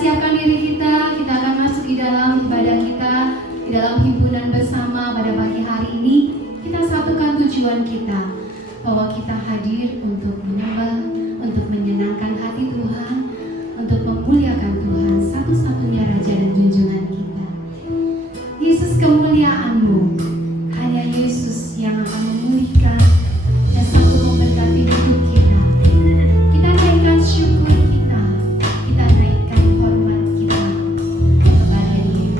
siapkan diri kita akan masuk di dalam ibadah kita, di dalam himpunan bersama pada pagi hari ini. Kita satukan tujuan kita, bahwa kita hadir untuk menyembah, untuk menyenangkan hati Tuhan, untuk memuliakan Tuhan, satu-satunya Raja dan Junjungan kita. Yesus, kemuliaan-Mu, hanya Yesus yang akan memulihkan dan selalu memberkati hidup kita. Kita naikkan syukur kita, kita naikkan hormat kita kepada Dia.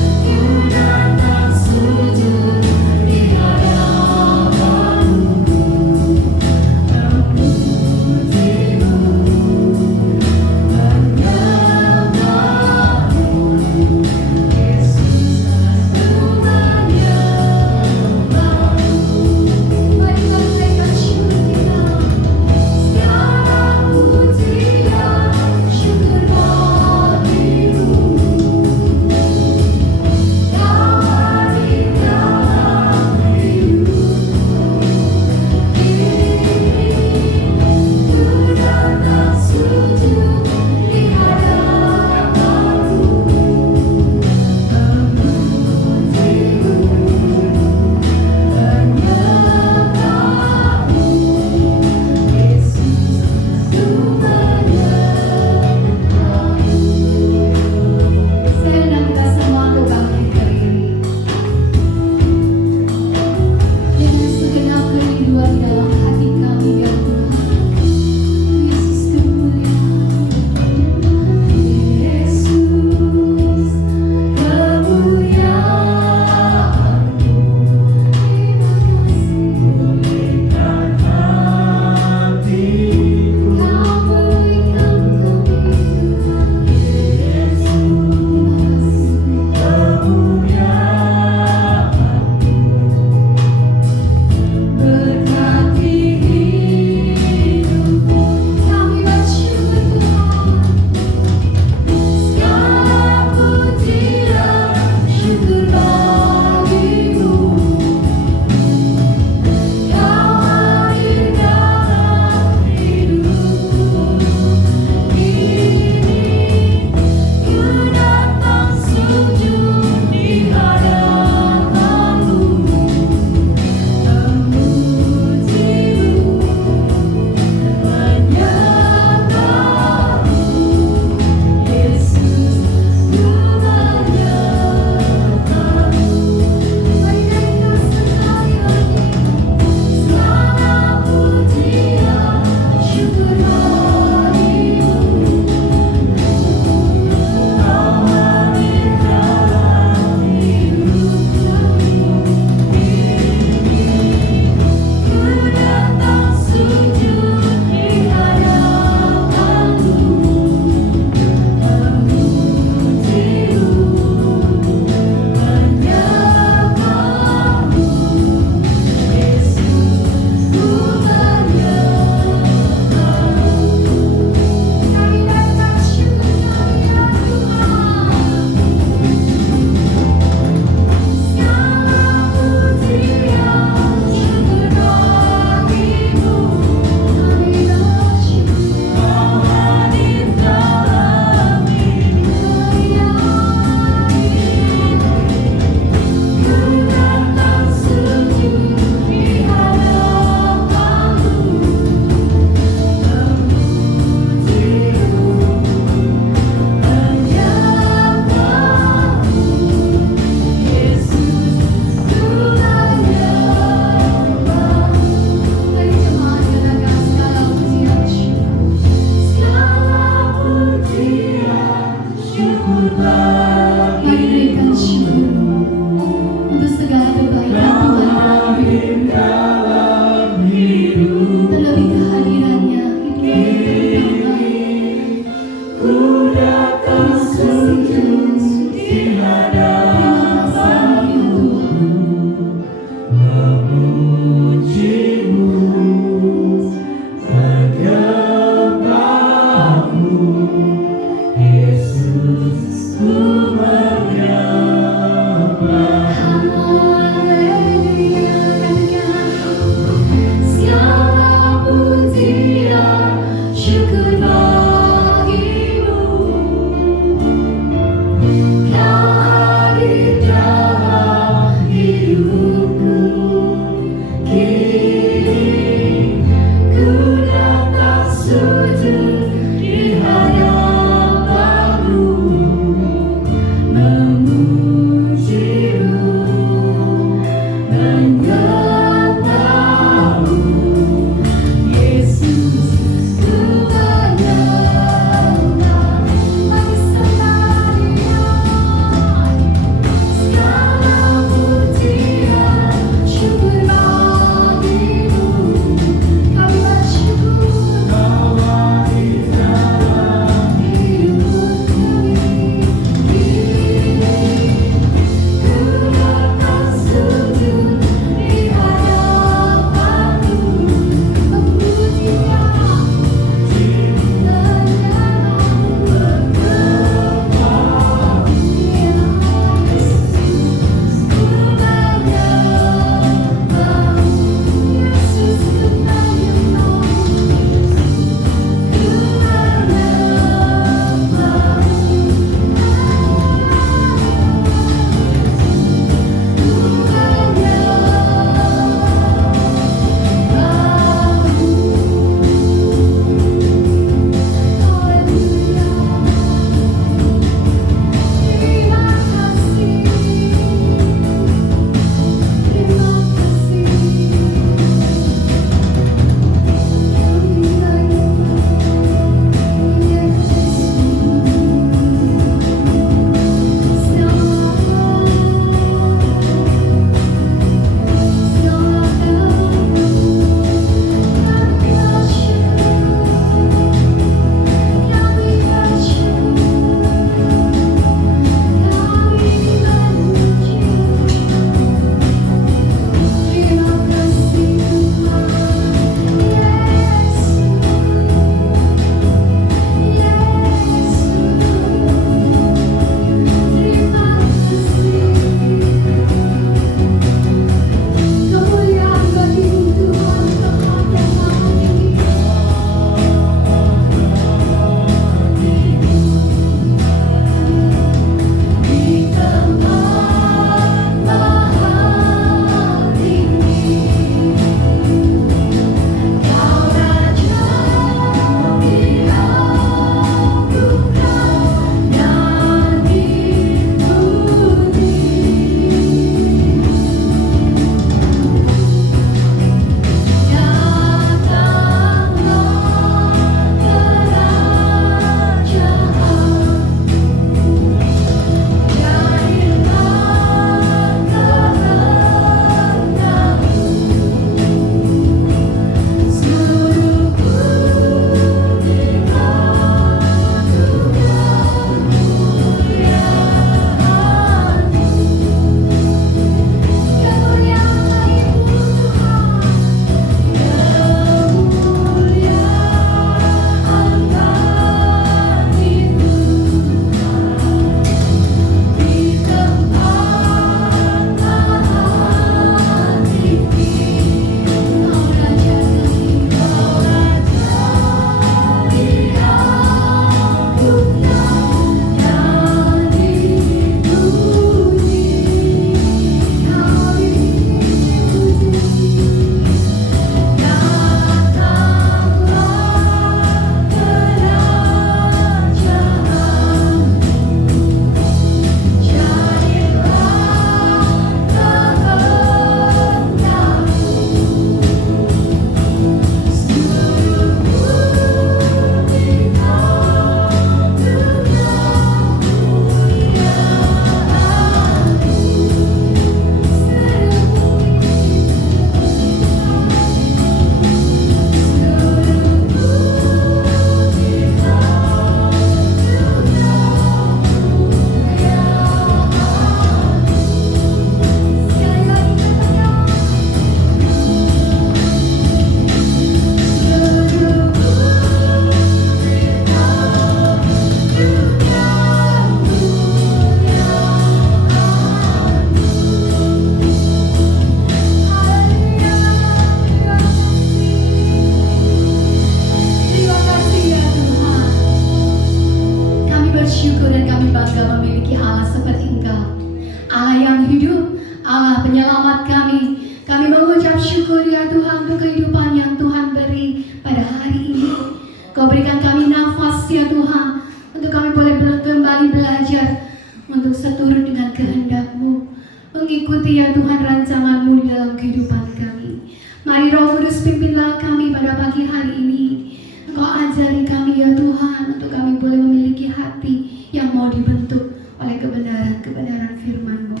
dibentuk oleh kebenaran firman-Mu.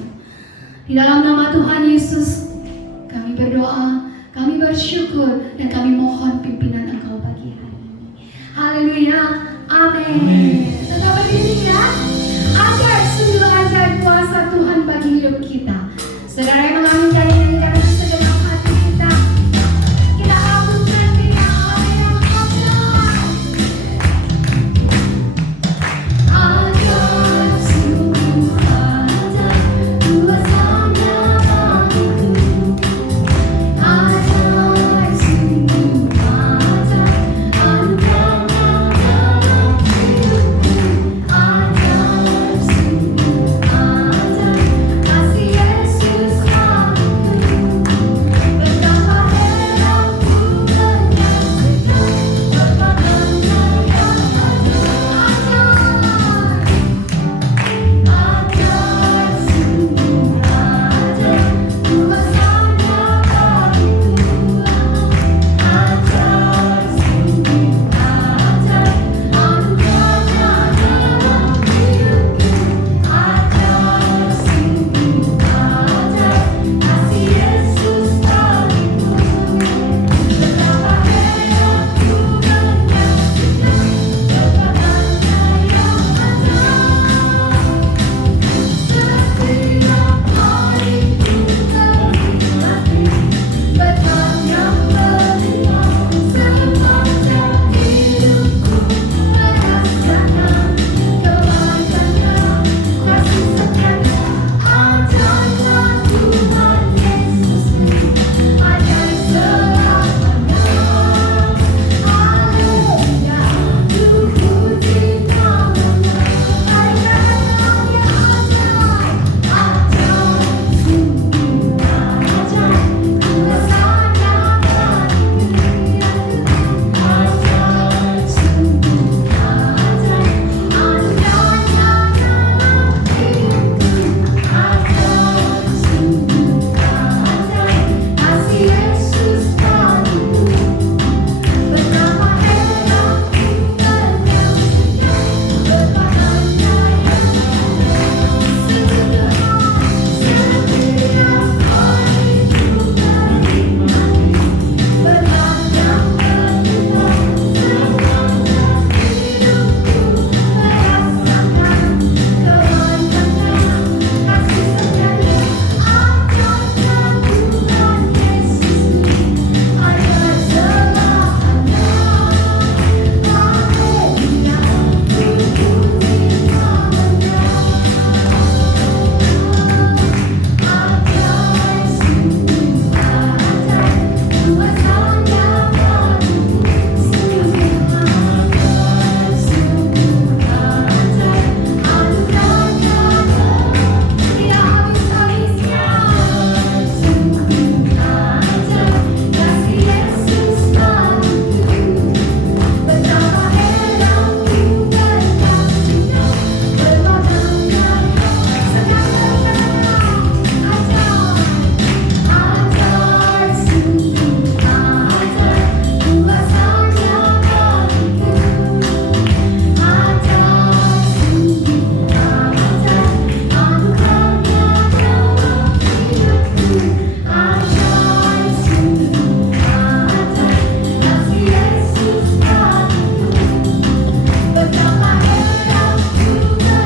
Di dalam nama Tuhan Yesus, kami berdoa, kami bersyukur, dan kami mohon pimpinan Engkau pagi hari ini. Haleluya, amin. Tetap berdiri ya. Ajaib, sungguh ajaib kuasa Tuhan bagi hidup kita. Saudara yang mengambil janji dengan segenap hati kita, kita lakukan kita oleh yang ajaib. Ajaib, sungguh ajaib kuasanya bagiku. Ajaib, sungguh ajaib anugerahnya dalam hidupku. Ajaib, sungguh ajaib kasih Yesus bagiku. Betapa heran ku menyaksikan perbuatannya yang ajaib. Ajaib, sungguh ajaib kuasanya bagiku. Ajaib, sungguh ajaib anugerahnya dalam hidupku. Ajaib, sungguh ajaib kasih Yesus bagiku. Betapa heran ku menyaksikan perbuatannya yang ajaib. Setiap hari ku menikmati berkat yang melimpah sepanjang hidupku, merasakan kebaikannya, kasih setianya. Ajaiblah Tuhan Yesusku, ajaib selamanya. Haleluya, ku puji namanya. Ajaib, ajaib, sungguh ajaib kuasanya bagiku. Ajaib, sungguh ajaib anugerahnya dalam hidupku. Ajaib, sungguh ajaib kasih Yesus bagiku. Betapa heran ku menyaksikan perbuatannya yang setiap hari ku menikmati berkat yang melimpah sepanjang hidupku, merasakan kebaikannya, kasih setianya. Ajaiblah Tuhan Yesusku, ajaib selamanya. Haleluya, ku puji namanya. Ajaib, sungguh ajaib kuasanya bagiku. Sungguh ajaib, sungguh ajaib anugerahnya tidak habis-habisnya. Sungguh ajaib kasih Yesus bagiku. Betapa heran ku menyaksikan perbuatannya yang ajaib, sungguh ajaib kuasanya bagiku. Ajaib, sungguh ajaib anugerahnya dalam hidupku. Ajaib, sungguh ajaib kasih Yesus bagiku. Betapa heran ku menyaksikan perbuatannya yang ajaib.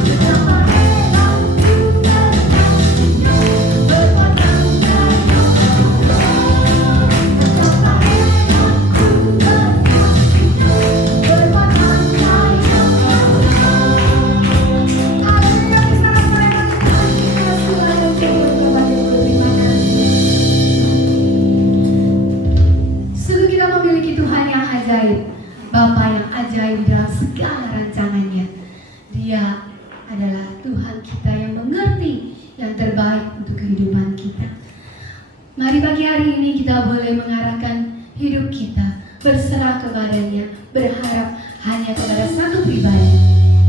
Betapa heran ku menyaksikan perbuatannya yang ajaib. Betapa heran ku menyaksikan perbuatannya yang ajaib. Haleluya, bisa mulai Tuhan kita selalu berterima kasih. Sungguh kita memiliki Tuhan yang ajaib, Bapa yang ajaib dalam segala rancangannya. Dia adalah Tuhan kita yang mengerti yang terbaik untuk kehidupan kita. Mari pagi hari ini kita boleh mengarahkan hidup kita, berserah kepadanya, berharap hanya kepada satu pribadi,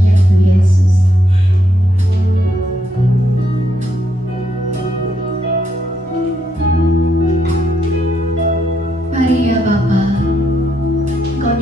yaitu Yesus. Mari ya Bapa, Engkau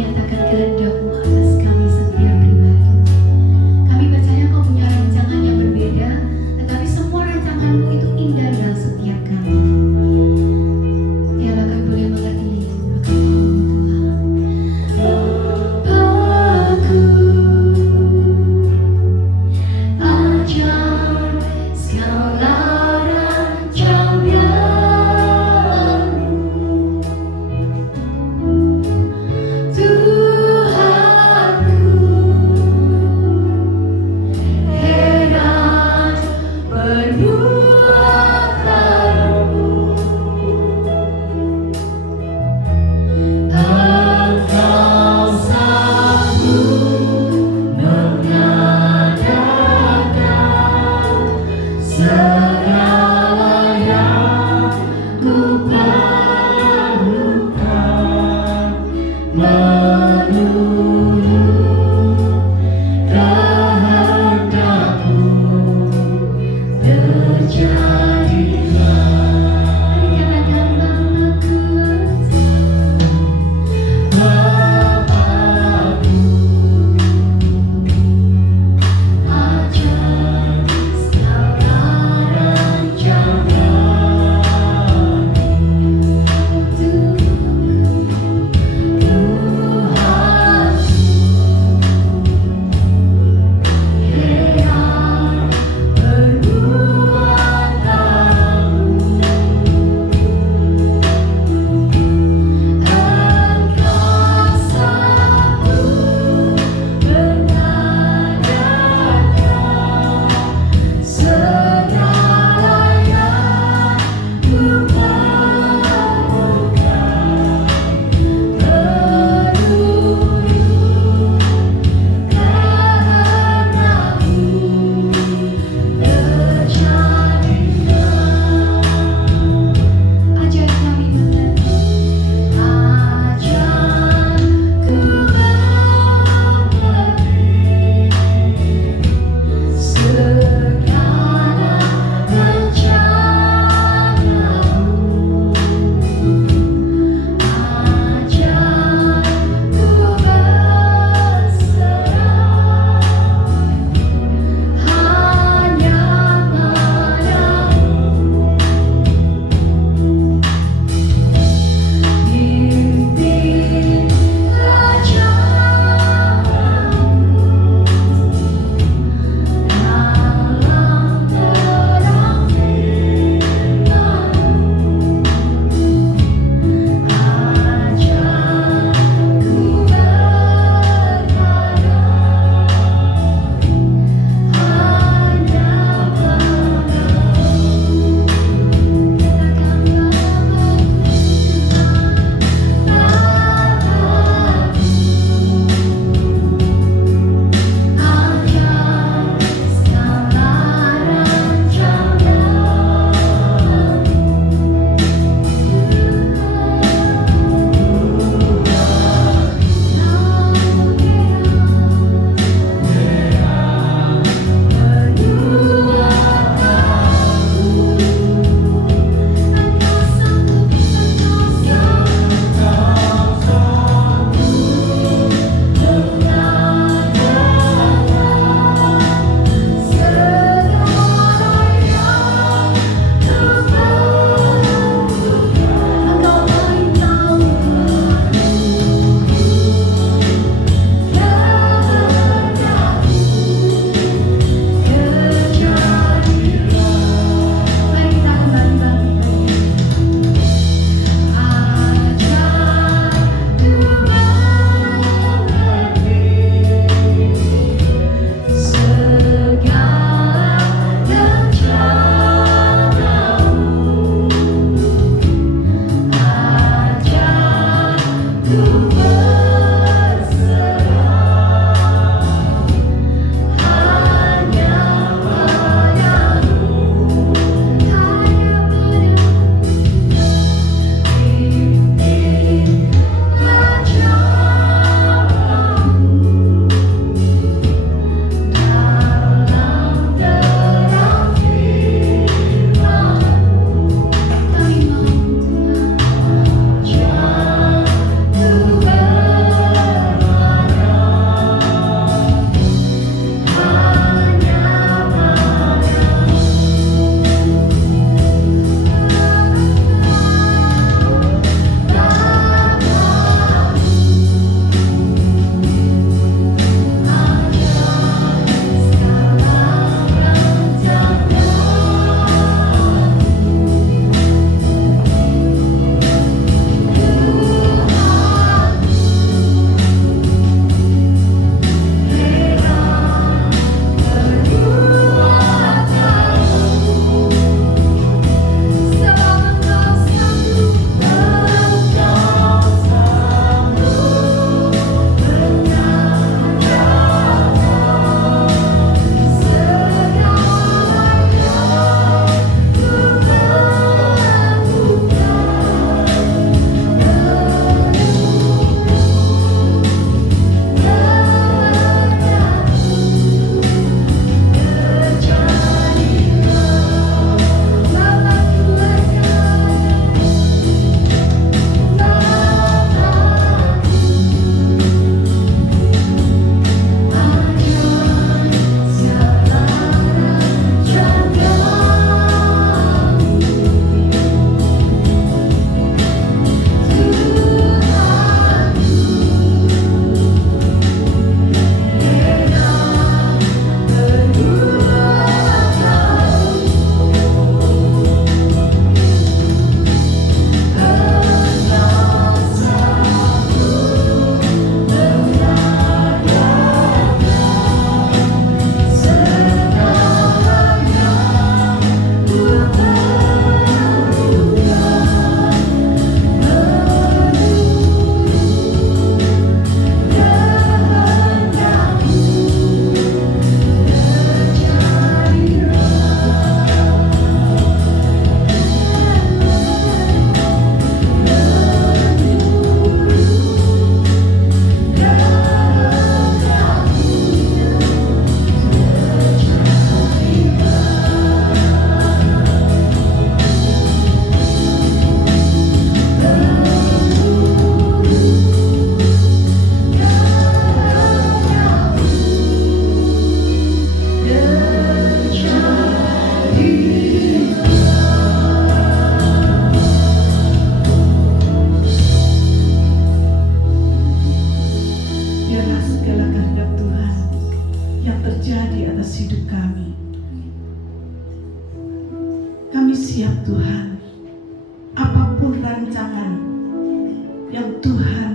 yang Tuhan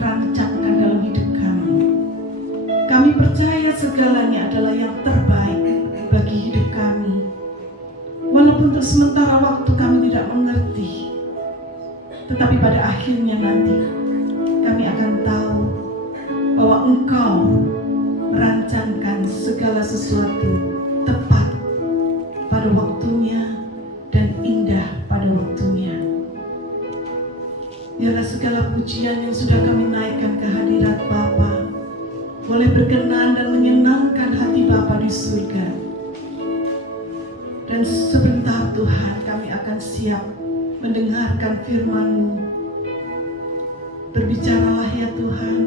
rancangkan dalam hidup kami. Kami percaya segalanya adalah yang terbaik bagi hidup kami. Walaupun untuk sementara waktu kami tidak mengerti, tetapi pada akhirnya nanti kami akan tahu bahwa Engkau merancangkan segala sesuatu tepat pada waktunya dan indah pada waktunya. Biarlah segala pujian yang sudah kami naikkan ke hadirat Bapa boleh berkenan dan menyenangkan hati Bapa di surga. Dan sebentar Tuhan kami akan siap mendengarkan firman-Mu. Berbicaralah ya Tuhan,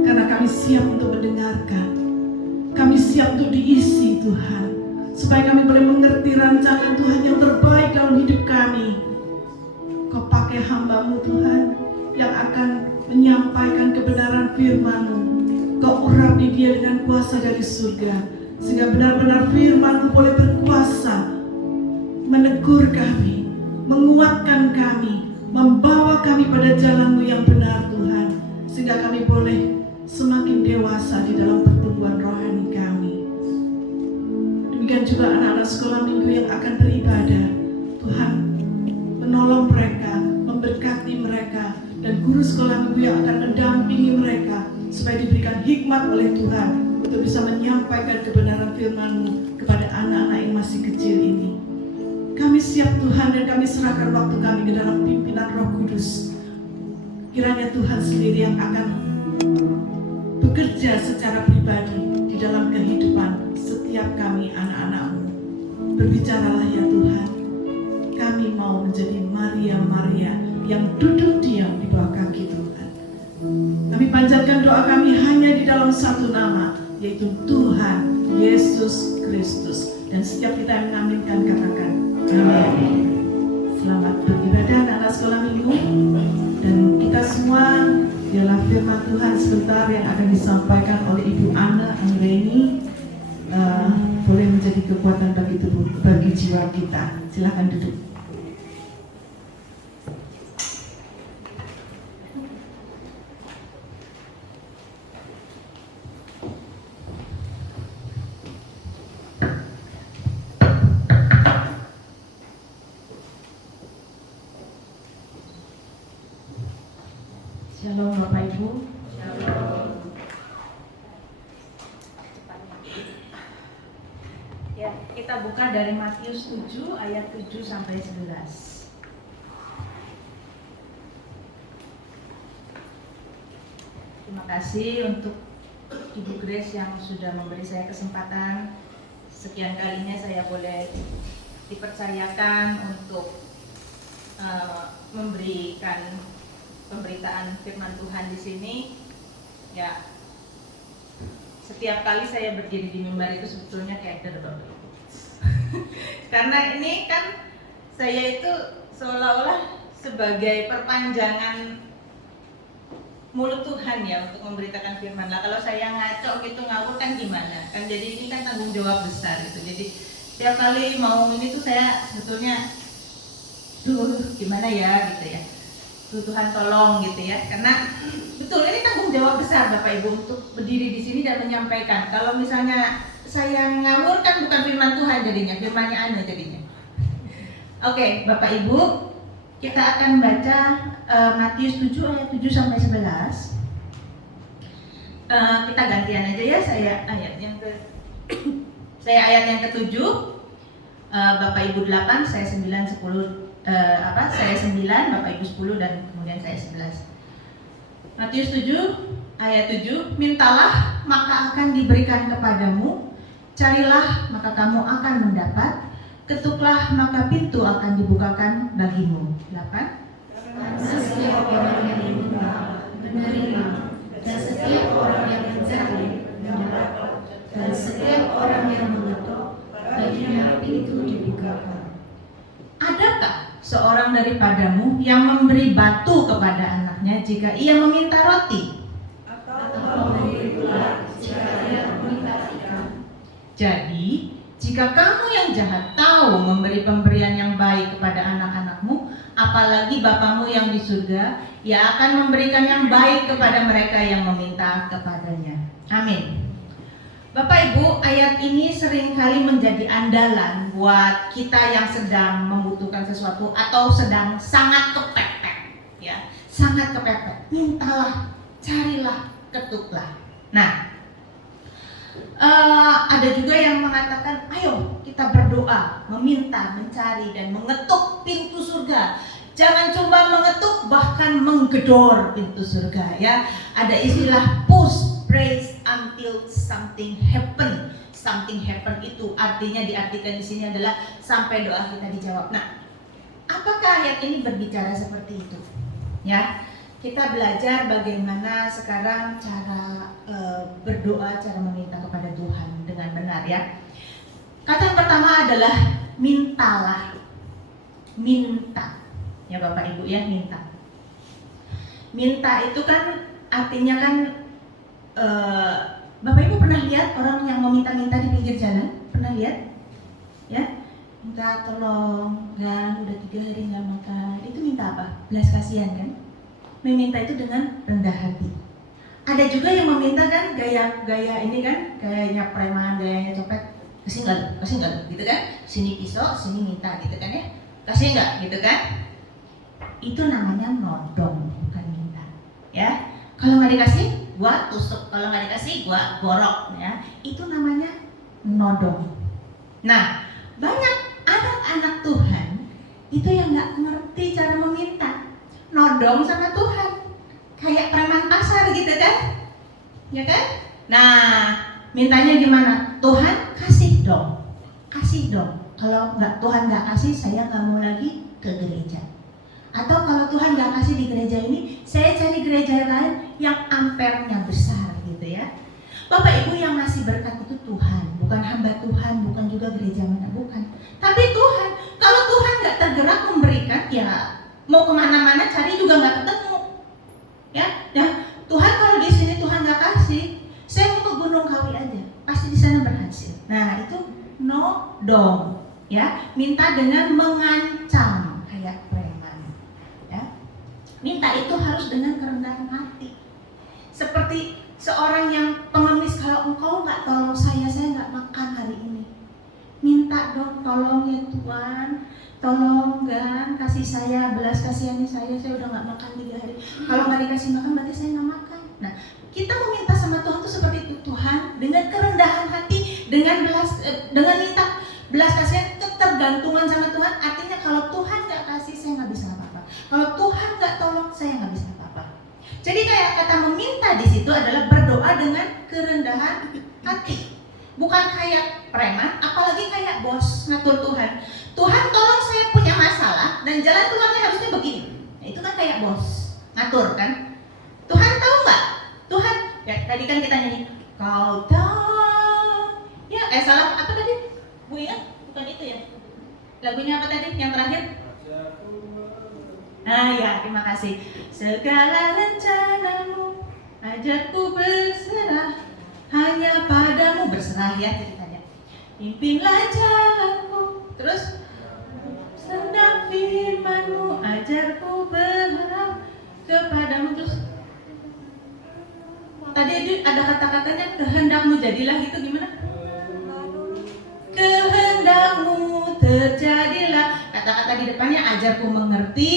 karena kami siap untuk mendengarkan. Kami siap untuk diisi Tuhan, supaya kami boleh mengerti rancangan Tuhan yang terbaik dalam hidup kami. Kau pakai hamba-Mu Tuhan yang akan menyampaikan kebenaran firman-Mu. Kau urapi dia dengan kuasa dari surga, sehingga benar-benar firman-Mu boleh berkuasa menegur kami, menguatkan kami, membawa kami pada jalan-Mu yang benar Tuhan, sehingga kami boleh semakin dewasa di dalam pertumbuhan rohani kami. Demikian juga anak-anak sekolah minggu yang akan beribadah. Tuhan menolong mereka, memberkati mereka, dan guru sekolah minggu yang akan mendampingi mereka supaya diberikan hikmat oleh Tuhan untuk bisa menyampaikan kebenaran firman-Mu kepada anak-anak yang masih kecil ini. Kami siap Tuhan, dan kami serahkan waktu kami ke dalam pimpinan Roh Kudus. Kiranya Tuhan sendiri yang akan bekerja secara pribadi di dalam kehidupan setiap kami anak-anak-Mu. Berbicaralah ya Tuhan. Kami mau menjadi Maria-Maria yang duduk diam di bawah kaki Tuhan. Kami panjatkan doa kami hanya di dalam satu nama, yaitu Tuhan Yesus Kristus. Dan setiap kita yang mengaminkan katakan amin. Selamat beribadah anak-anak sekolah minggu. Dan kita semua, ialah firman Tuhan sebentar yang akan disampaikan oleh Ibu Ana Anggreni, boleh menjadi kekuatan bagi tubuh, bagi jiwa kita. Silakan duduk. Shalom Bapak Ibu. Shalom. Ya, kita buka dari Matius 7 ayat 7 sampai 11. Terima kasih untuk Ibu Grace yang sudah memberi saya kesempatan sekian kalinya saya boleh dipercayakan untuk memberikan pemberitaan firman Tuhan di sini. Ya, setiap kali saya berdiri di mimbar itu sebetulnya keder Bapak. Karena ini kan saya itu seolah-olah sebagai perpanjangan mulut Tuhan ya untuk memberitakan firman. Lah kalau saya ngaco gitu ngawur kan gimana? Kan jadi ini kan tanggung jawab besar gitu. Jadi setiap kali mau ini tuh saya sebetulnya gimana ya gitu ya. Tuhan tolong gitu ya, karena betul ini tanggung jawab besar Bapak Ibu untuk berdiri di sini dan menyampaikan. Kalau misalnya saya ngawur kan bukan firman Tuhan jadinya, firmannya Anda jadinya. Oke, Bapak Ibu, kita akan baca Matius 7 ayat 7 sampai 11. Kita gantian aja ya, saya ayat yang ke-7, Bapak Ibu 8, saya 9, 10. Saya 9, Bapak Ibu 10, dan kemudian saya 11. Matius 7 ayat 7, mintalah maka akan diberikan kepadamu, carilah maka kamu akan mendapat, ketuklah maka pintu akan dibukakan bagimu. 8. Setiap orang yang meminta menerima, dan setiap orang yang mencari mendapat, dan setiap orang yang mengetuk baginya pintu dibukakan. Adakah seorang daripadamu yang memberi batu kepada anaknya jika ia meminta roti? Atau memberi ular jika ia meminta ikan? Jadi, jika kamu yang jahat tahu memberi pemberian yang baik kepada anak-anakmu, apalagi Bapamu yang di surga, Ia akan memberikan yang baik kepada mereka yang meminta kepadanya. Amin. Bapak Ibu, ayat ini seringkali menjadi andalan buat kita yang sedang membutuhkan sesuatu atau sedang sangat kepepet, ya, sangat kepepet. Mintalah, carilah, ketuklah. Nah, ada juga yang mengatakan, ayo kita berdoa, meminta, mencari, dan mengetuk pintu surga. Jangan cuma mengetuk, bahkan menggedor pintu surga, ya. Ada istilah push, praise until something happen. Something happen itu artinya, diartikan di sini adalah sampai doa kita dijawab. Nah, apakah ayat ini berbicara seperti itu? Ya, kita belajar bagaimana sekarang cara berdoa, cara meminta kepada Tuhan dengan benar, ya. Kata yang pertama adalah mintalah. Minta. Ya Bapak Ibu, ya, minta. Minta itu kan artinya kan Bapak Ibu pernah lihat orang yang meminta-minta di pinggir jalan? Pernah lihat? Ya, minta tolong, kan udah 3 hari nggak makan. Itu minta apa? Belas kasihan kan? Meminta itu dengan rendah hati. Ada juga yang meminta kan gaya ini kan, gayanya preman, gayanya copet. Kasih nggak, gitu kan? Sini pisau, sini minta, gitu kan, ya? Kasih nggak, gitu kan? Itu namanya nodong, bukan minta, ya. Kalau nggak dikasih, gua tusuk. Kalau nggak dikasih, gua gorok, ya. Itu namanya nodong. Nah, banyak anak-anak Tuhan itu yang nggak ngerti cara meminta, nodong sama Tuhan, kayak preman pasar gitu kan, ya kan? Nah, mintanya gimana? Tuhan kasih dong, kasih dong. Kalau Tuhan nggak kasih, saya nggak mau lagi ke gereja. Atau kalau Tuhan nggak kasih di gereja ini, saya cari gereja lain yang ampernya besar, gitu ya. Bapak Ibu, yang ngasih berkat itu Tuhan, bukan hamba Tuhan, bukan juga gereja mana, bukan. Tapi Tuhan. Kalau Tuhan nggak tergerak memberikan, ya mau kemana-mana cari juga nggak ketemu, ya. Ya, Tuhan kalau di sini Tuhan nggak kasih, saya mau ke Gunung Kawi aja, pasti di sana berhasil. Nah, itu nodong, ya. Minta dengan mengancam kayak preman, ya. Minta itu harus dengan kerendahan hati. Seperti seorang yang pengemis, kalau engkau nggak tolong saya nggak makan hari ini. Minta dong, tolong ya Tuhan, tolong kan, kasih saya, belas kasihani saya udah nggak makan 3 hari. Kalau nggak dikasih makan, berarti saya nggak makan. Nah, kita meminta sama Tuhan itu seperti itu. Tuhan dengan kerendahan hati, dengan minta belas kasihan, ketergantungan sama Tuhan. Artinya kalau Tuhan nggak kasih, saya nggak bisa apa-apa. Kalau Tuhan nggak tolong, saya nggak bisa apa-apa. Jadi kayak kata meminta di situ adalah berdoa dengan kerendahan hati. Bukan kayak preman, apalagi kayak bos ngatur Tuhan. Tuhan tolong, saya punya masalah dan jalan keluarnya harusnya begini. Nah, itu kan kayak bos ngatur kan. Tuhan tahu nggak? Tuhan, ya tadi kan kita nyanyi, kau tahu. Ya, salah apa tadi? Bu ingat? Bukan itu ya. Lagunya apa tadi? Yang terakhir? Ya, terima kasih. Segala rencanamu, ajarku berserah, hanya padamu berserah, ya ceritanya. Pimpinlah jalanku, terus sendak firmanmu, ajarku berharap kepadamu. Terus tadi ada kata-katanya, kehendakmu jadilah, gitu gimana? Kehendakmu terjadilah. Kata-kata di depannya, ajarku mengerti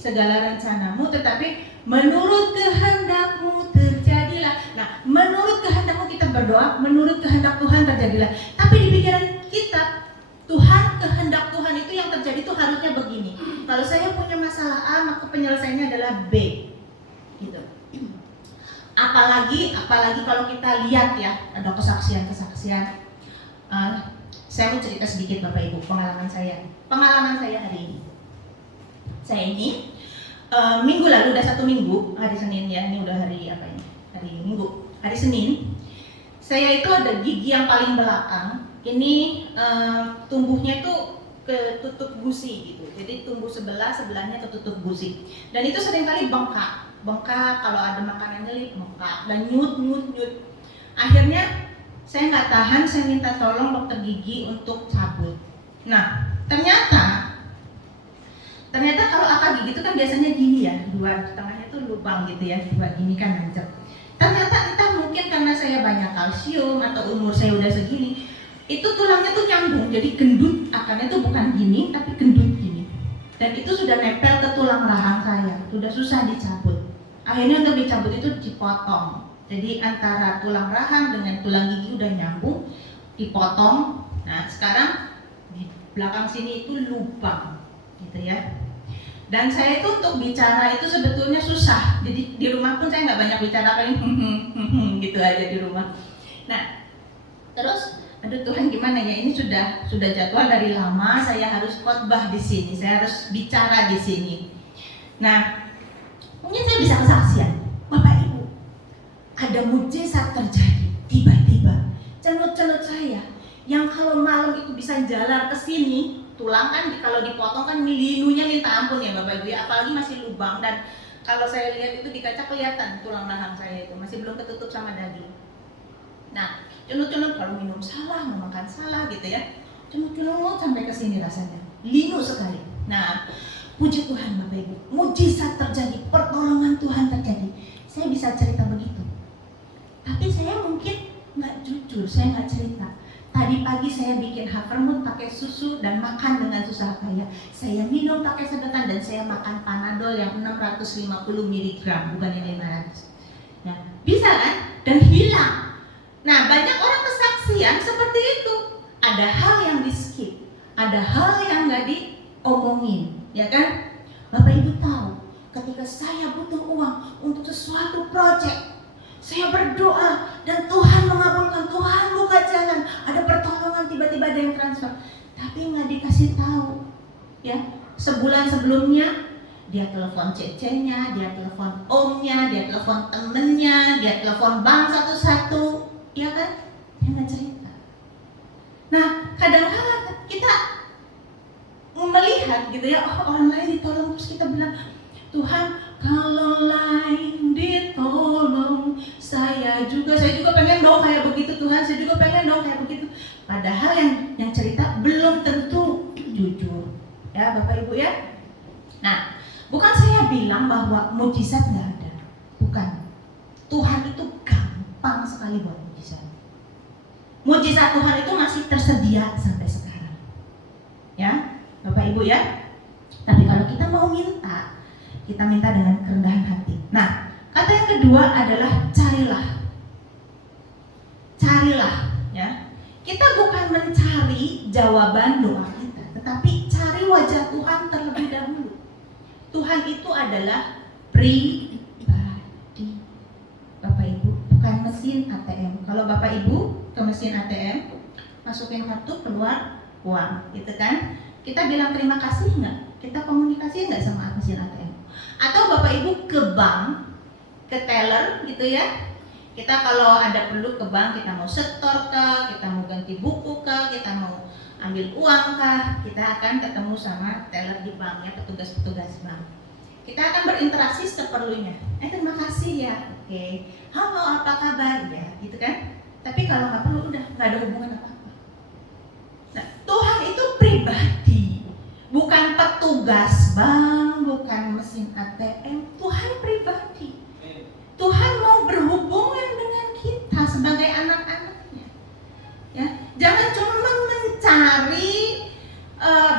segala rencanamu, tetapi menurut kehendakmu terjadilah. Nah, menurut kehendakmu kita berdoa, menurut kehendak Tuhan terjadilah. Tapi di pikiran kita, Tuhan, kehendak Tuhan itu yang terjadi itu harusnya begini. Kalau saya punya masalah A, maka penyelesaiannya adalah B, gitu. Apalagi kalau kita lihat ya, ada kesaksian. Saya mau cerita sedikit Bapak Ibu, pengalaman saya hari ini. Saya ini minggu lalu, udah 1 minggu, hari Senin ya, ini udah hari apa ini? Hari Minggu, hari Senin. Saya itu ada gigi yang paling belakang, ini tumbuhnya itu ketutup gusi gitu. Jadi tumbuh sebelahnya ketutup gusi. Dan itu seringkali bengkak, kalau ada makanan nyelip bengkak dan nyut. Akhirnya saya nggak tahan, saya minta tolong dokter gigi untuk cabut. Nah, ternyata kalau akar begitu kan biasanya gini ya, dua tengahnya tuh lubang gitu ya, dua gini kan nancep. Ternyata entah mungkin karena saya banyak kalsium atau umur saya udah segini, itu tulangnya tuh nyambung, jadi gendut, akarnya tuh bukan gini tapi gendut gini. Dan itu sudah nempel ke tulang rahang saya, sudah susah dicabut. Akhirnya untuk dicabut itu dipotong. Jadi antara tulang rahang dengan tulang gigi udah nyambung, dipotong. Nah sekarang di belakang sini itu lubang, gitu ya. Dan saya itu untuk bicara itu sebetulnya susah. Jadi di rumah pun saya nggak banyak bicara, paling gitu aja di rumah. Nah terus, aduh Tuhan gimana ya, ini sudah jadwal dari lama, saya harus khotbah di sini, saya harus bicara di sini. Nah mungkin saya bisa kesaksian, Bapak Ibu, ada mujizat terjadi tiba-tiba. Cenut-cenut saya yang kalau malam itu bisa jalan ke sini, tulang kan kalau dipotong kan linunya minta ampun ya Bapak Ibu ya, apalagi masih lubang. Dan kalau saya lihat itu di kaca kelihatan tulang rahang saya itu masih belum ketutup sama daging. Nah cenut-cenut kalau minum salah, mau makan salah gitu ya, cenut-cenut sampai ke sini rasanya linu sekali. Nah puji Tuhan Bapak Ibu, mujizat terjadi, pertolongan Tuhan terjadi. Saya bisa cerita begitu, tapi saya mungkin nggak jujur, saya nggak cerita. Tadi pagi saya bikin havermut pakai susu dan makan dengan susah payah. Saya minum pakai sedotan dan saya makan Panadol yang 650 mg, bukan yang 500. Nah, bisa kan? Dan hilang. Nah, banyak orang kesaksian seperti itu. Ada hal yang di skip, ada hal yang nggak diomongin, ya kan? Bapak Ibu tahu, ketika saya butuh uang untuk sesuatu proyek, saya berdoa dan Tuhan mengabulkan, Tuhan buka jalan, ada pertolongan, tiba-tiba ada yang transfer, tapi nggak dikasih tahu, ya. Sebulan sebelumnya dia telepon cecenya, dia telepon omnya, dia telepon temennya, dia telepon bank satu-satu, ya kan? Dia nggak cerita. Nah, kadang-kadang kita melihat gitu ya, oh orang lain ditolong, terus kita bilang, Tuhan kalau lain ditolong, saya juga pengen dong kayak begitu Tuhan, saya juga pengen dong kayak begitu. Padahal yang cerita belum tentu jujur, ya Bapak Ibu ya. Nah, bukan saya bilang bahwa mujizat nggak ada, bukan. Tuhan itu gampang sekali buat mujizat. Mujizat Tuhan itu masih tersedia sampai sekarang, ya Bapak Ibu ya. Tapi kalau kita mau minta, kita minta dengan kerendahan hati. Nah, kata yang kedua adalah carilah. Carilah, ya. Kita bukan mencari jawaban doa kita, tetapi cari wajah Tuhan terlebih dahulu. Tuhan itu adalah pribadi. Bapak Ibu, bukan mesin ATM. Kalau Bapak Ibu ke mesin ATM, masukin kartu, keluar uang, gitu kan? Kita bilang terima kasih nggak? Kita komunikasi nggak sama mesin ATM? Atau Bapak Ibu ke bank, ke teller gitu ya. Kita kalau ada perlu ke bank, kita mau setor kah, kita mau ganti buku kah, kita mau ambil uang kah, kita akan ketemu sama teller di bank ya, petugas-petugas bank. Kita akan berinteraksi seperlunya. Terima kasih ya, oke. Halo, apa kabar ya, gitu kan. Tapi kalau nggak perlu udah nggak ada hubungan apa-apa. Nah, Tuhan itu pribadi, bukan petugas bank, bukan mesin ATM. Tuhan pribadi. Tuhan mau berhubungan dengan kita sebagai anak-anaknya. Ya, jangan cuma mencari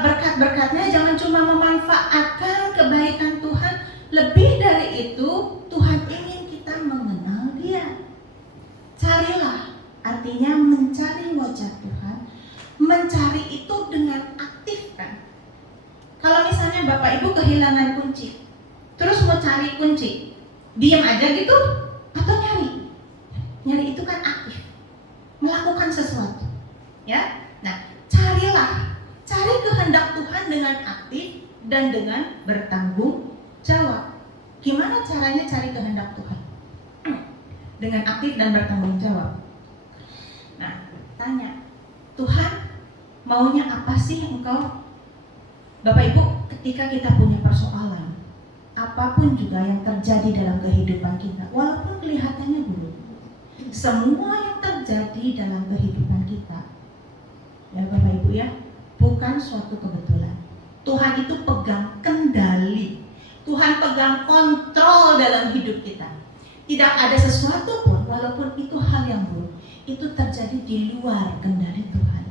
berkat-berkatnya, jangan cuma memanfaatkan kebaikan Tuhan. Lebih dari itu, Tuhan ingin kita mengenal Dia. Carilah, artinya mencari wajah Tuhan. Mencari itu dengan aktif kan. Kalau misalnya Bapak Ibu kehilangan kunci, terus mau cari kunci, diam aja gitu atau nyari? Nyari itu kan aktif, melakukan sesuatu, ya. Nah, carilah, cari kehendak Tuhan dengan aktif dan dengan bertanggung jawab. Gimana caranya cari kehendak Tuhan? Dengan aktif dan bertanggung jawab. Nah, tanya, Tuhan maunya apa sih Engkau? Bapak Ibu, ketika kita punya persoalan, apapun juga yang terjadi dalam kehidupan kita, walaupun kelihatannya buruk, semua yang terjadi dalam kehidupan kita, ya Bapak Ibu ya, bukan suatu kebetulan. Tuhan itu pegang kendali Tuhan pegang kontrol dalam hidup kita. Tidak ada sesuatu pun, walaupun itu hal yang buruk, itu terjadi di luar kendali Tuhan.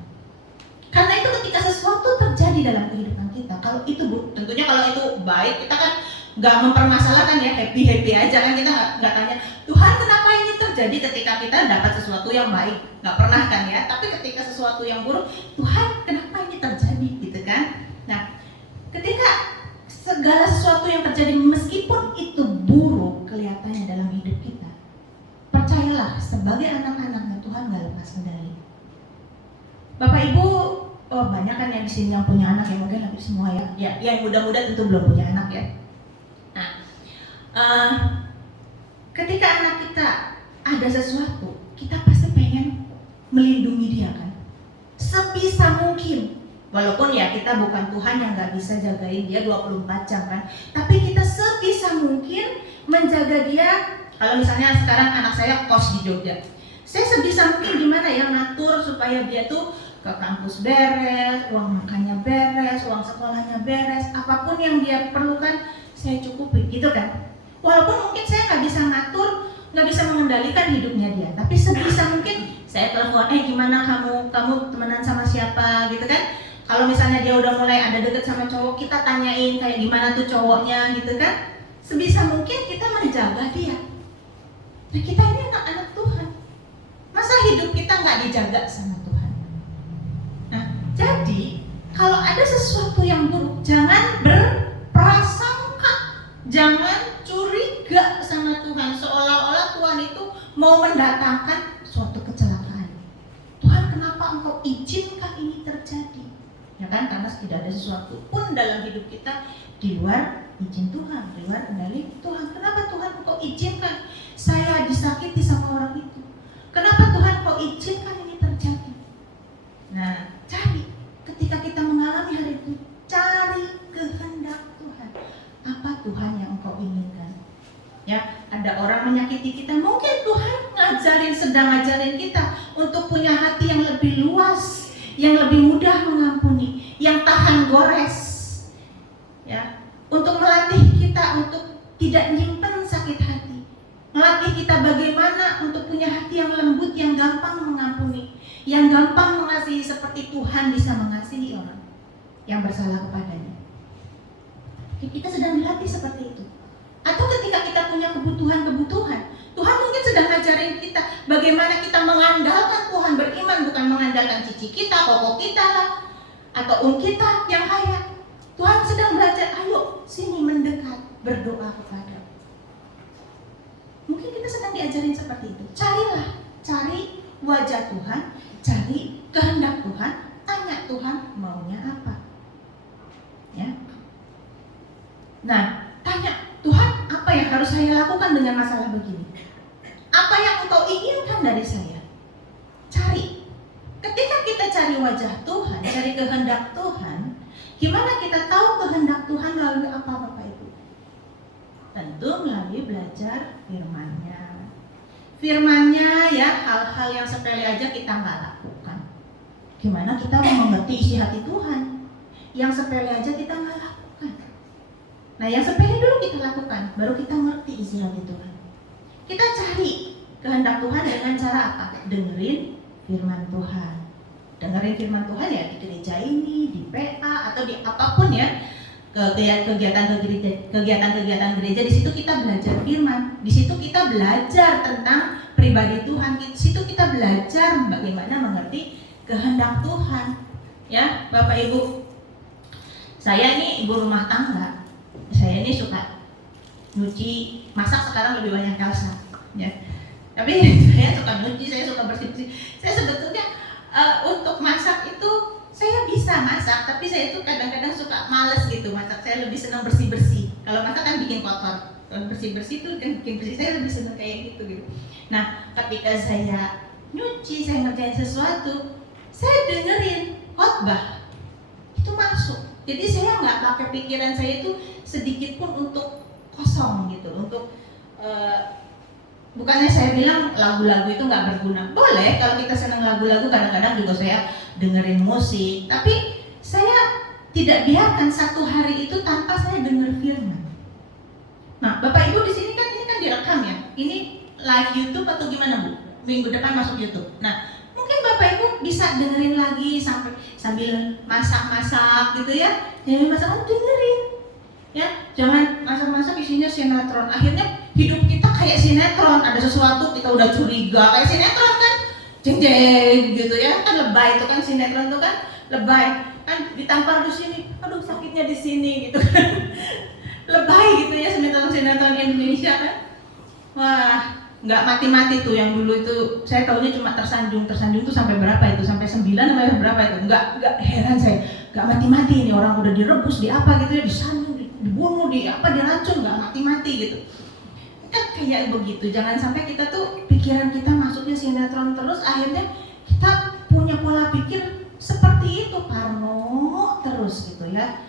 Karena itu ketika sesuatu terjadi dalam kehidupan kita, kalau itu buruk, tentunya kalau itu baik, kita kan nggak mempermasalahkan ya, happy aja kan, kita nggak tanya Tuhan kenapa ini terjadi ketika kita dapat sesuatu yang baik, nggak pernah kan ya. Tapi ketika sesuatu yang buruk, Tuhan kenapa ini terjadi gitu kan. Nah, ketika segala sesuatu yang terjadi meskipun itu buruk kelihatannya dalam hidup kita, percayalah sebagai anak-anaknya Tuhan nggak lepas kendali. Bapak Ibu, oh banyak kan yang di sini yang punya anak ya, mungkin hampir semua ya. Ya, yang muda-muda tentu belum punya anak ya. Nah, ketika anak kita ada sesuatu, kita pasti pengen melindungi dia kan, sebisa mungkin. Walaupun ya kita bukan Tuhan yang gak bisa jagain dia 24 jam kan, tapi kita sebisa mungkin menjaga dia. Kalau misalnya sekarang anak saya kos di Jogja, saya sebisa mungkin gimana ya ngatur supaya dia tuh ke kampus beres, uang makannya beres, uang sekolahnya beres, apapun yang dia perlukan saya cukupi gitu kan. Walaupun mungkin saya nggak bisa ngatur, nggak bisa mengendalikan hidupnya dia, tapi sebisa mungkin saya telepon, gimana kamu temenan sama siapa gitu kan. Kalau misalnya dia udah mulai ada deket sama cowok, kita tanyain kayak gimana tuh cowoknya gitu kan. Sebisa mungkin kita menjaga dia. Nah kita ini anak-anak Tuhan, masa hidup kita nggak dijaga sama Tuhan? Nah jadi kalau ada sesuatu yang buruk, jangan berprasangka, jangan curiga sama Tuhan seolah-olah Tuhan itu mau mendatangkan suatu kecelakaan. Tuhan kenapa engkau izinkan ini terjadi? Ya kan, karena tidak ada sesuatu pun dalam hidup kita di luar izin Tuhan, di luar kendali Tuhan. Kenapa Tuhan engkau izinkan saya disakiti sama orang itu? Kenapa Tuhan engkau izinkan ini terjadi? Nah, cari ketika kita mengalami hal itu, cari kehendak Tuhan. Apa Tuhan yang engkau inginkan? Ya, ada orang menyakiti kita, mungkin Tuhan sedang ngajarin kita untuk punya hati yang lebih luas, yang lebih mudah mengampuni, yang tahan gores, ya, untuk melatih kita untuk tidak nyimpen sakit hati, melatih kita bagaimana untuk punya hati yang lembut, yang gampang mengampuni, yang gampang mengasihi seperti Tuhan bisa mengasihi orang yang bersalah kepadanya. Kita sedang dilatih seperti itu. Atau ketika kita punya kebutuhan-kebutuhan, Tuhan mungkin sedang ngajarin kita bagaimana kita mengandalkan Tuhan, beriman bukan mengandalkan cici kita, koko kita lah, atau kita yang kaya. Tuhan sedang belajar, ayo sini mendekat, berdoa kepada. Mungkin kita sedang diajarin seperti itu. Cari wajah Tuhan, cari kehendak Tuhan, tanya Tuhan maunya apa. Ya. Nah, tanya Tuhan, apa yang harus saya lakukan dengan masalah begini? Apa yang engkau inginkan dari saya? Cari. Ketika kita cari wajah Tuhan, cari kehendak Tuhan, gimana kita tahu kehendak Tuhan melalui apa Bapak Ibu? Tentu melalui belajar firman-Nya. Firman-Nya ya, hal-hal yang sepele aja kita nggak lakukan. Gimana kita mau mengerti isi hati Tuhan? Yang sepele aja kita nggak lakukan. Nah yang sepele dulu kita lakukan, baru kita ngerti isi hati Tuhan. Kita cari kehendak Tuhan dengan cara apa? Dengerin firman Tuhan. Dengerin firman Tuhan ya di gereja ini, di PA atau di apapun ya, kegiatan gereja. Di situ kita belajar firman, di situ kita belajar tentang pribadi Tuhan, di situ kita belajar bagaimana mengerti kehendak Tuhan. Ya Bapak Ibu, saya ini ibu rumah tangga. Saya ini suka nyuci, masak sekarang lebih banyak Elsa, ya. Tapi saya suka nyuci, saya suka bersih-bersih. Saya sebetulnya untuk masak itu saya bisa masak, tapi saya itu kadang-kadang suka males gitu masak. Saya lebih senang bersih-bersih. Kalau masak kan bikin kotor, kalau bersih-bersih itu kan bikin bersih. Saya lebih senang kayak gitu. Nah, ketika saya nyuci, saya ngerjain sesuatu, saya dengerin khotbah, itu masuk. Jadi saya nggak pakai pikiran saya itu sedikit pun untuk kosong gitu, untuk bukannya saya bilang lagu-lagu itu nggak berguna. Boleh kalau kita senang lagu-lagu, kadang-kadang juga saya dengerin musik. Tapi saya tidak biarkan satu hari itu tanpa saya dengar firman. Nah, Bapak Ibu di sini kan ini kan direkam ya. Ini live YouTube atau gimana Bu? Minggu depan masuk YouTube. Nah, mungkin Bapak Ibu bisa dengerin lagi sambil masak-masak gitu ya. Jadi masak dengerin. Ya, jangan masak-masak isinya sinetron. Akhirnya hidup kita kayak sinetron. Ada sesuatu kita udah curiga kayak sinetron kan. Jeng-jeng gitu ya. Kan lebay itu kan sinetron itu kan lebay. Kan ditampar di sini. Aduh, sakitnya di sini gitu kan. Lebay gitu ya sinetron-sinetron Indonesia kan. Wah, nggak mati-mati tuh yang dulu itu. Saya tahunya cuma tersanjung tuh sampai berapa itu? Sampai 9 sampai berapa itu? Nggak heran saya. Nggak mati-mati ini orang udah direbus di apa gitu ya, disanjung, dibunuh, diracun, nggak mati-mati gitu. Kan kayak begitu. Jangan sampai kita tuh pikiran kita masuknya sinetron terus, akhirnya kita punya pola pikir seperti itu, parno terus gitu ya.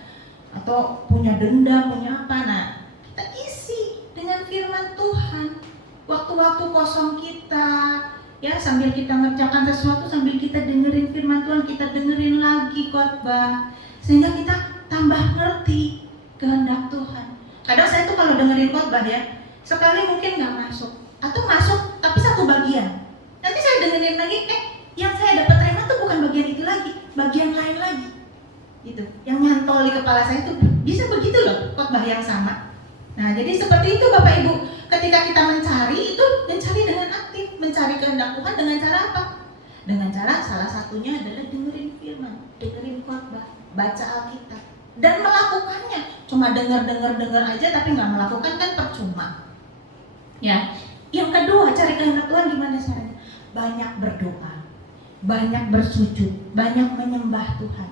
Atau punya dendam, punya apa. Nah, kita isi dengan firman Tuhan. Waktu-waktu kosong kita, ya sambil kita ngerjakan sesuatu, sambil kita dengerin firman Tuhan, kita dengerin lagi khotbah, sehingga kita tambah ngerti kehendak Tuhan. Kadang saya tuh kalau dengerin khotbah ya, sekali mungkin nggak masuk, atau masuk tapi satu bagian. Nanti saya dengerin lagi, yang saya dapat terima tuh bukan bagian itu lagi, bagian lain lagi. Gitu. Yang nyantol di kepala saya itu bisa begitu loh, khotbah yang sama. Nah, jadi seperti itu Bapak Ibu. Ketika kita mencari dengan aktif, mencari kehendak Tuhan dengan cara apa? Dengan cara salah satunya adalah dengerin firman, dengerin khotbah, baca Alkitab, dan melakukannya. Cuma dengar aja tapi nggak melakukan kan percuma. Ya. Yang kedua, cari kehendak Tuhan gimana caranya? Banyak berdoa, banyak bersujud, banyak menyembah Tuhan.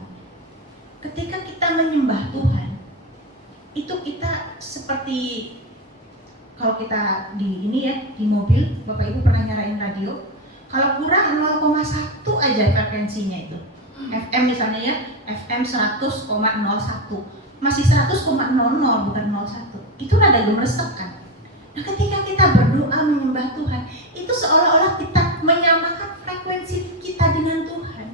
Ketika kita menyembah Tuhan, itu kita seperti kalau kita di ini ya, di mobil, Bapak Ibu pernah nyalain radio, kalau kurang 0,1 aja frekuensinya itu. FM misalnya ya, FM 100,01. Masih 100,00 bukan 01. Itu rada gemeresek kan. Nah, ketika kita berdoa menyembah Tuhan, itu seolah-olah kita menyamakan frekuensi kita dengan Tuhan.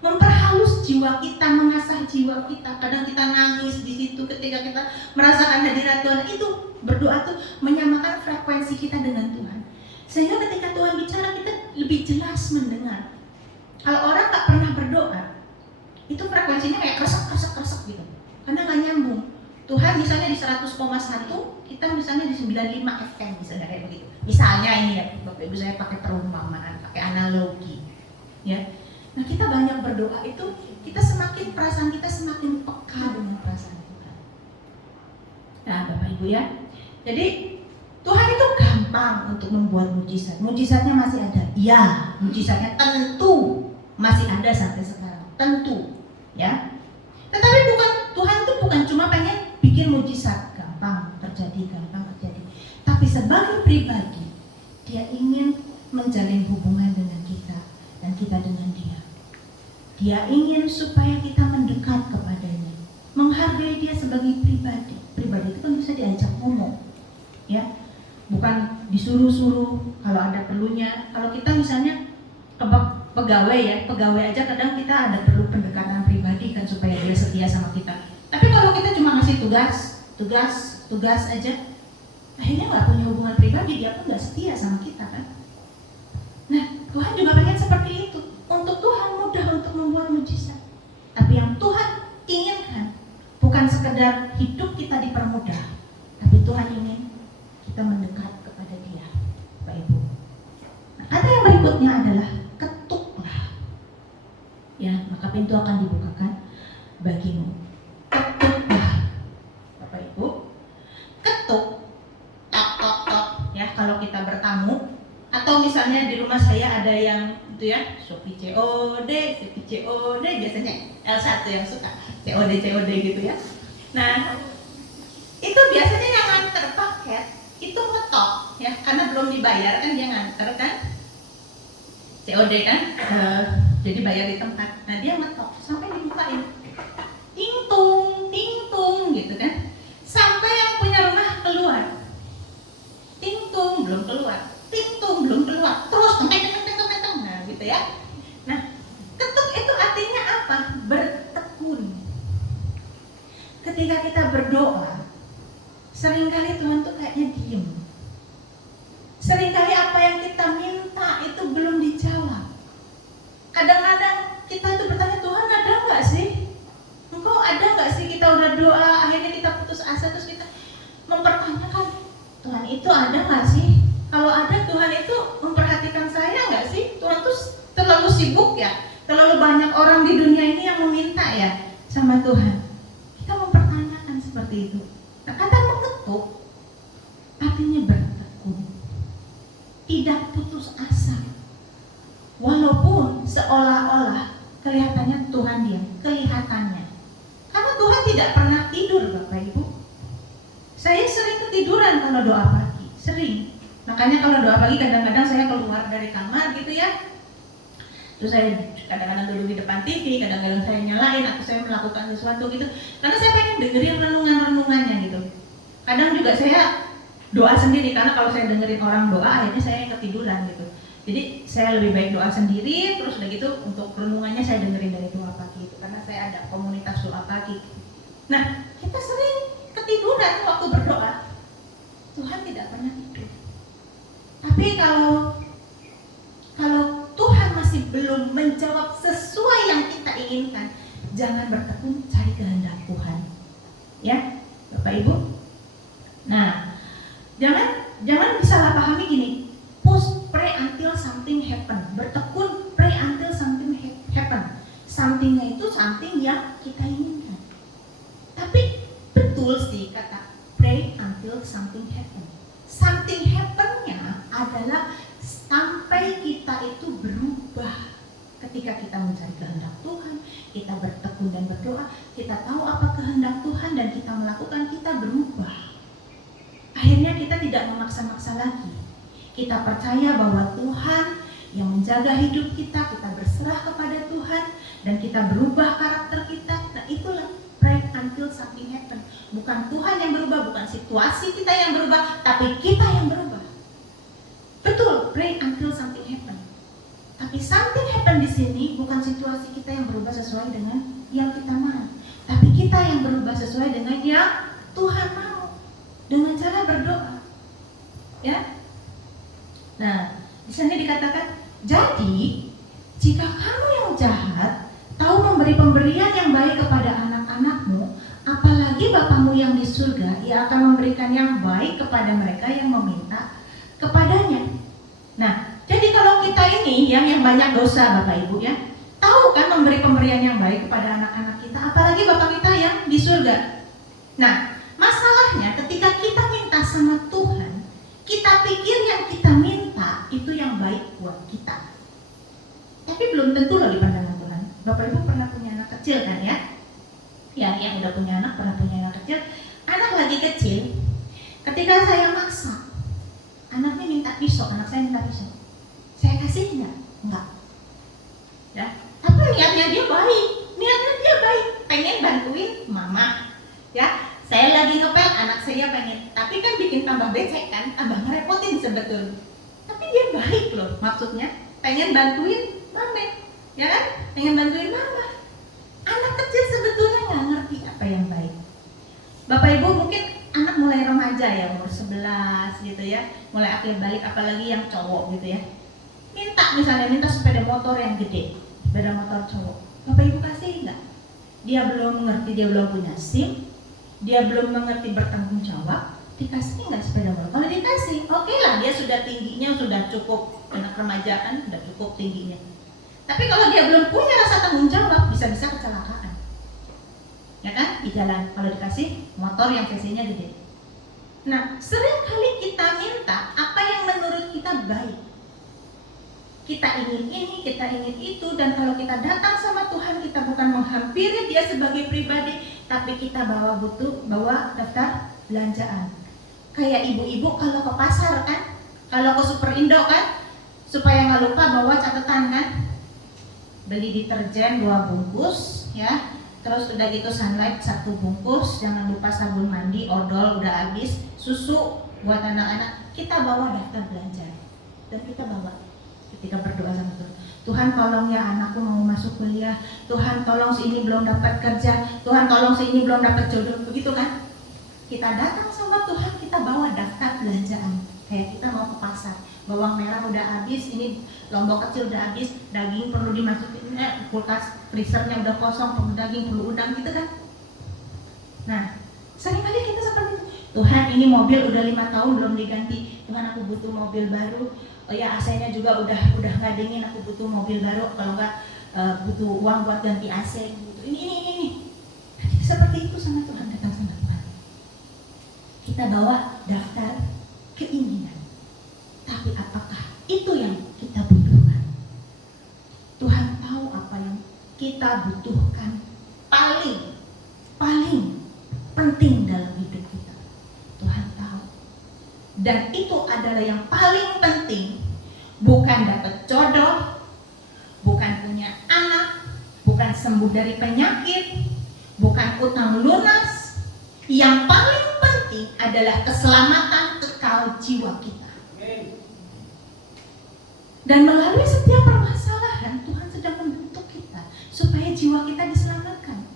Memperhalus jiwa kita, mengasah jiwa kita. Kadang kita nangis di situ ketika kita merasakan hadirat Tuhan. Itu berdoa tuh menyamakan frekuensi kita dengan Tuhan. Sehingga ketika Tuhan bicara kita lebih jelas mendengar. Kalau orang tak pernah berdoa, itu frekuensinya kayak kresek gitu. Karena nggak nyambung. Tuhan misalnya di 100,1, kita misalnya di 95 FM misalnya kayak begitu. Misalnya ini ya, Bapak Ibu saya pakai perumpamaan, pakai analogi. Ya. Nah, kita banyak berdoa itu, kita semakin perasaan kita semakin peka dengan perasaan Tuhan. Nah, Bapak Ibu ya. Jadi Tuhan itu gampang untuk membuat mujizat. Mujizatnya masih ada. Ya, mujizatnya tentu masih ada sampai sekarang. Tentu, ya. Tetapi Tuhan itu bukan cuma pengen bikin mujizat gampang terjadi. Tapi sebagai pribadi, Dia ingin menjalin hubungan dengan kita dan kita dengan Dia. Dia ingin supaya kita mendekat kepadanya, menghargai Dia sebagai pribadi. Pribadi itu kan bisa diajak ngomong, ya, bukan disuruh-suruh kalau ada perlunya. Kalau kita misalnya pegawai aja kadang kita ada perlu pendekatan pribadi kan supaya dia setia sama kita. Tapi kalau kita cuma ngasih tugas aja, akhirnya nggak punya hubungan pribadi, dia pun nggak setia sama kita kan. Nah, Tuhan juga pengen seperti itu. Untuk Tuhan mudah untuk membuat mujizat. Tapi yang Tuhan inginkan bukan sekedar hidup kita dipermudah, tapi Tuhan ingin kita mendekat kepada Dia, Bapak Ibu. Nah, kata yang berikutnya adalah ketuklah. Ya, maka pintu akan dibukakan bagimu. Ketuklah, Bapak Ibu. Ketuk, tok. Ya, kalau kita bertamu atau misalnya di rumah saya ada yang itu ya, Shopee COD biasanya L1 yang suka COD gitu ya. Nah, itu biasanya yang nganter paket itu ngetok ya, karena belum dibayar kan dia nganter kan, COD kan, jadi bayar di tempat. Nah, dia ngetok sampai dibukain, ting tung gitu kan, sampai yang punya rumah keluar, ting tung belum keluar, terus teng, nah gitu ya. Nah, ketuk itu artinya apa? Bertekun. Ketika kita berdoa, seringkali Tuhan tuh kayak kayaknya diem. Seringkali apa yang kita minta itu belum dijawab. Kadang-kadang kita itu bertanya, Tuhan ada nggak sih? Engkau ada nggak sih? Kita udah doa, akhirnya kita putus asa, terus kita mempertanyakan, Tuhan itu ada nggak sih? Kalau ada, Tuhan itu memperhatikan saya nggak sih? Tuhan tuh terlalu sibuk ya, terlalu banyak orang di dunia ini yang meminta ya sama Tuhan. Kita mempertanyakan seperti itu. Nah, kata mengetuk artinya bertekun, tidak putus asa. Walaupun seolah-olah kelihatannya Tuhan diam, kelihatannya. Karena Tuhan tidak pernah tidur, Bapak Ibu. Saya sering ketiduran kalau doa pagi, sering. Makanya kalau doa pagi kadang-kadang saya keluar dari kamar gitu ya. Terus saya kadang-kadang duduk di depan TV, kadang-kadang saya nyalain atau saya melakukan sesuatu gitu. Karena saya pengen dengerin renungan-renungannya gitu. Kadang juga saya doa sendiri, karena kalau saya dengerin orang doa akhirnya saya ketiduran gitu. Jadi saya lebih baik doa sendiri, terus udah gitu untuk renungannya saya dengerin dari doa pagi itu, karena saya ada komunitas doa pagi. Nah, kita sering ketiduran waktu berdoa. Tuhan tidak pernah tidur. Tapi kalau Tuhan masih belum menjawab sesuai yang kita inginkan, jangan bertekun, cari kehendak Tuhan. Ya, Bapak Ibu. Nah, jangan disalahpahami gini. Push, pray until something happen. Bertekun, pray until something happen. Somethingnya itu something yang kita inginkan. Tapi betul sih kata pray until something happen. Something happen-nya adalah sampai kita itu berubah. Ketika kita mencari kehendak Tuhan, kita bertekun dan berdoa, kita tahu apa kehendak Tuhan dan kita melakukan, kita berubah. Akhirnya kita tidak memaksa-maksa lagi. Kita percaya bahwa Tuhan yang menjaga hidup kita, kita berserah kepada Tuhan dan kita berubah karakter kita. Nah, itulah pray until something happen. Bukan Tuhan yang berubah, bukan situasi kita yang berubah, tapi kita yang berubah. Betul, pray until something happen. Tapi something happen di sini bukan situasi kita yang berubah sesuai dengan yang kita mau, tapi kita yang berubah sesuai dengan yang Tuhan mau dengan cara berdoa. Ya. Nah, di sini dikatakan, jadi jika kamu yang jahat tahu memberi pemberian yang baik kepada anak-anakmu, apalagi Bapamu yang di surga, Ia akan memberikan yang baik kepada mereka yang meminta kepadanya. Nah, jadi kalau kita ini yang banyak dosa, Bapak Ibu ya, tahu kan memberi pemberian yang baik kepada anak-anak kita, apalagi Bapak kita yang di surga. Nah, masalahnya ketika kita minta sama Tuhan, kita pikir yang kita minta itu yang baik buat kita. Tapi belum tentu loh di pandangan Tuhan. Bapak Ibu pernah punya anak kecil kan ya? Ya, yang udah punya anak, pernah punya anak kecil. Anak lagi kecil, ketika saya masak, anaknya minta pisau, anak saya minta pisau. Saya kasih enggak? Enggak. Ya, tapi niatnya dia baik. Pengen bantuin mama. Ya, saya lagi ngepel, anak saya pengen. Tapi kan bikin tambah becek kan, tambah ngerepotin sebetulnya. Tapi dia baik loh, maksudnya pengen bantuin mama. Ya kan? Pengen bantuin mama. Anak kecil sebetulnya nggak ngerti apa yang baik. Bapak Ibu mungkin anak mulai remaja ya, umur 11 gitu ya, mulai akil balik, apalagi yang cowok gitu ya. Minta sepeda motor yang gede, sepeda motor cowok. Bapak Ibu kasih enggak? Dia belum mengerti, dia belum punya SIM, dia belum mengerti bertanggung jawab, dikasih enggak sepeda motor? Kalau dikasih, oke lah, dia sudah tingginya, sudah cukup, anak remajaan, sudah cukup tingginya. Tapi kalau dia belum punya rasa tanggung jawab, bisa-bisa kecelakaan. Ya kan? Di jalan, kalau dikasih motor yang cc-nya gede. Nah, sering kali kita minta apa yang menurut kita baik. Kita ingin ini, kita ingin itu, dan kalau kita datang sama Tuhan, kita bukan menghampiri Dia sebagai pribadi, tapi kita bawa daftar belanjaan. Kayak ibu-ibu kalau ke pasar kan, kalau ke Superindo kan, supaya nggak lupa bawa catatan kan, beli deterjen 2 bungkus, ya, terus udah gitu sunlight 1 bungkus, jangan lupa sabun mandi, odol udah habis, susu buat anak-anak, kita bawa daftar belanja dan kita bawa. Ketika berdoa sama Tuhan, Tuhan tolong ya anakku mau masuk kuliah, Tuhan tolong si ini belum dapat kerja, Tuhan tolong si ini belum dapat jodoh, begitu kan? kita datang sama Tuhan, kita bawa daftar belanjaan. Kayak kita mau ke pasar, bawang merah udah habis, ini lombok kecil udah habis, daging perlu dimasukin, kulkas freezernya udah kosong, perlu daging, perlu udang gitu kan. Nah, seringkali kita seperti itu. Tuhan, ini mobil udah 5 tahun belum diganti. Tuhan, aku butuh mobil baru. Oh ya, AC-nya juga udah nggak dingin, aku butuh mobil baru. Kalau nggak butuh uang buat ganti AC gitu. Ini. Seperti itu sama Tuhan, datang sama Tuhan. Kita bawa daftar keinginan. Tapi apakah itu yang kita butuhkan? Tuhan tahu apa yang kita butuhkan paling penting dalam hidup kita. Tuhan tahu. Dan itu adalah yang paling penting. Bukan dapat jodoh, bukan punya anak, bukan sembuh dari penyakit, bukan utang lunas. Yang paling penting adalah keselamatan kekal jiwa kita. Dan melalui setiap permasalahan, Tuhan sedang membentuk kita supaya jiwa kita diselamatkan.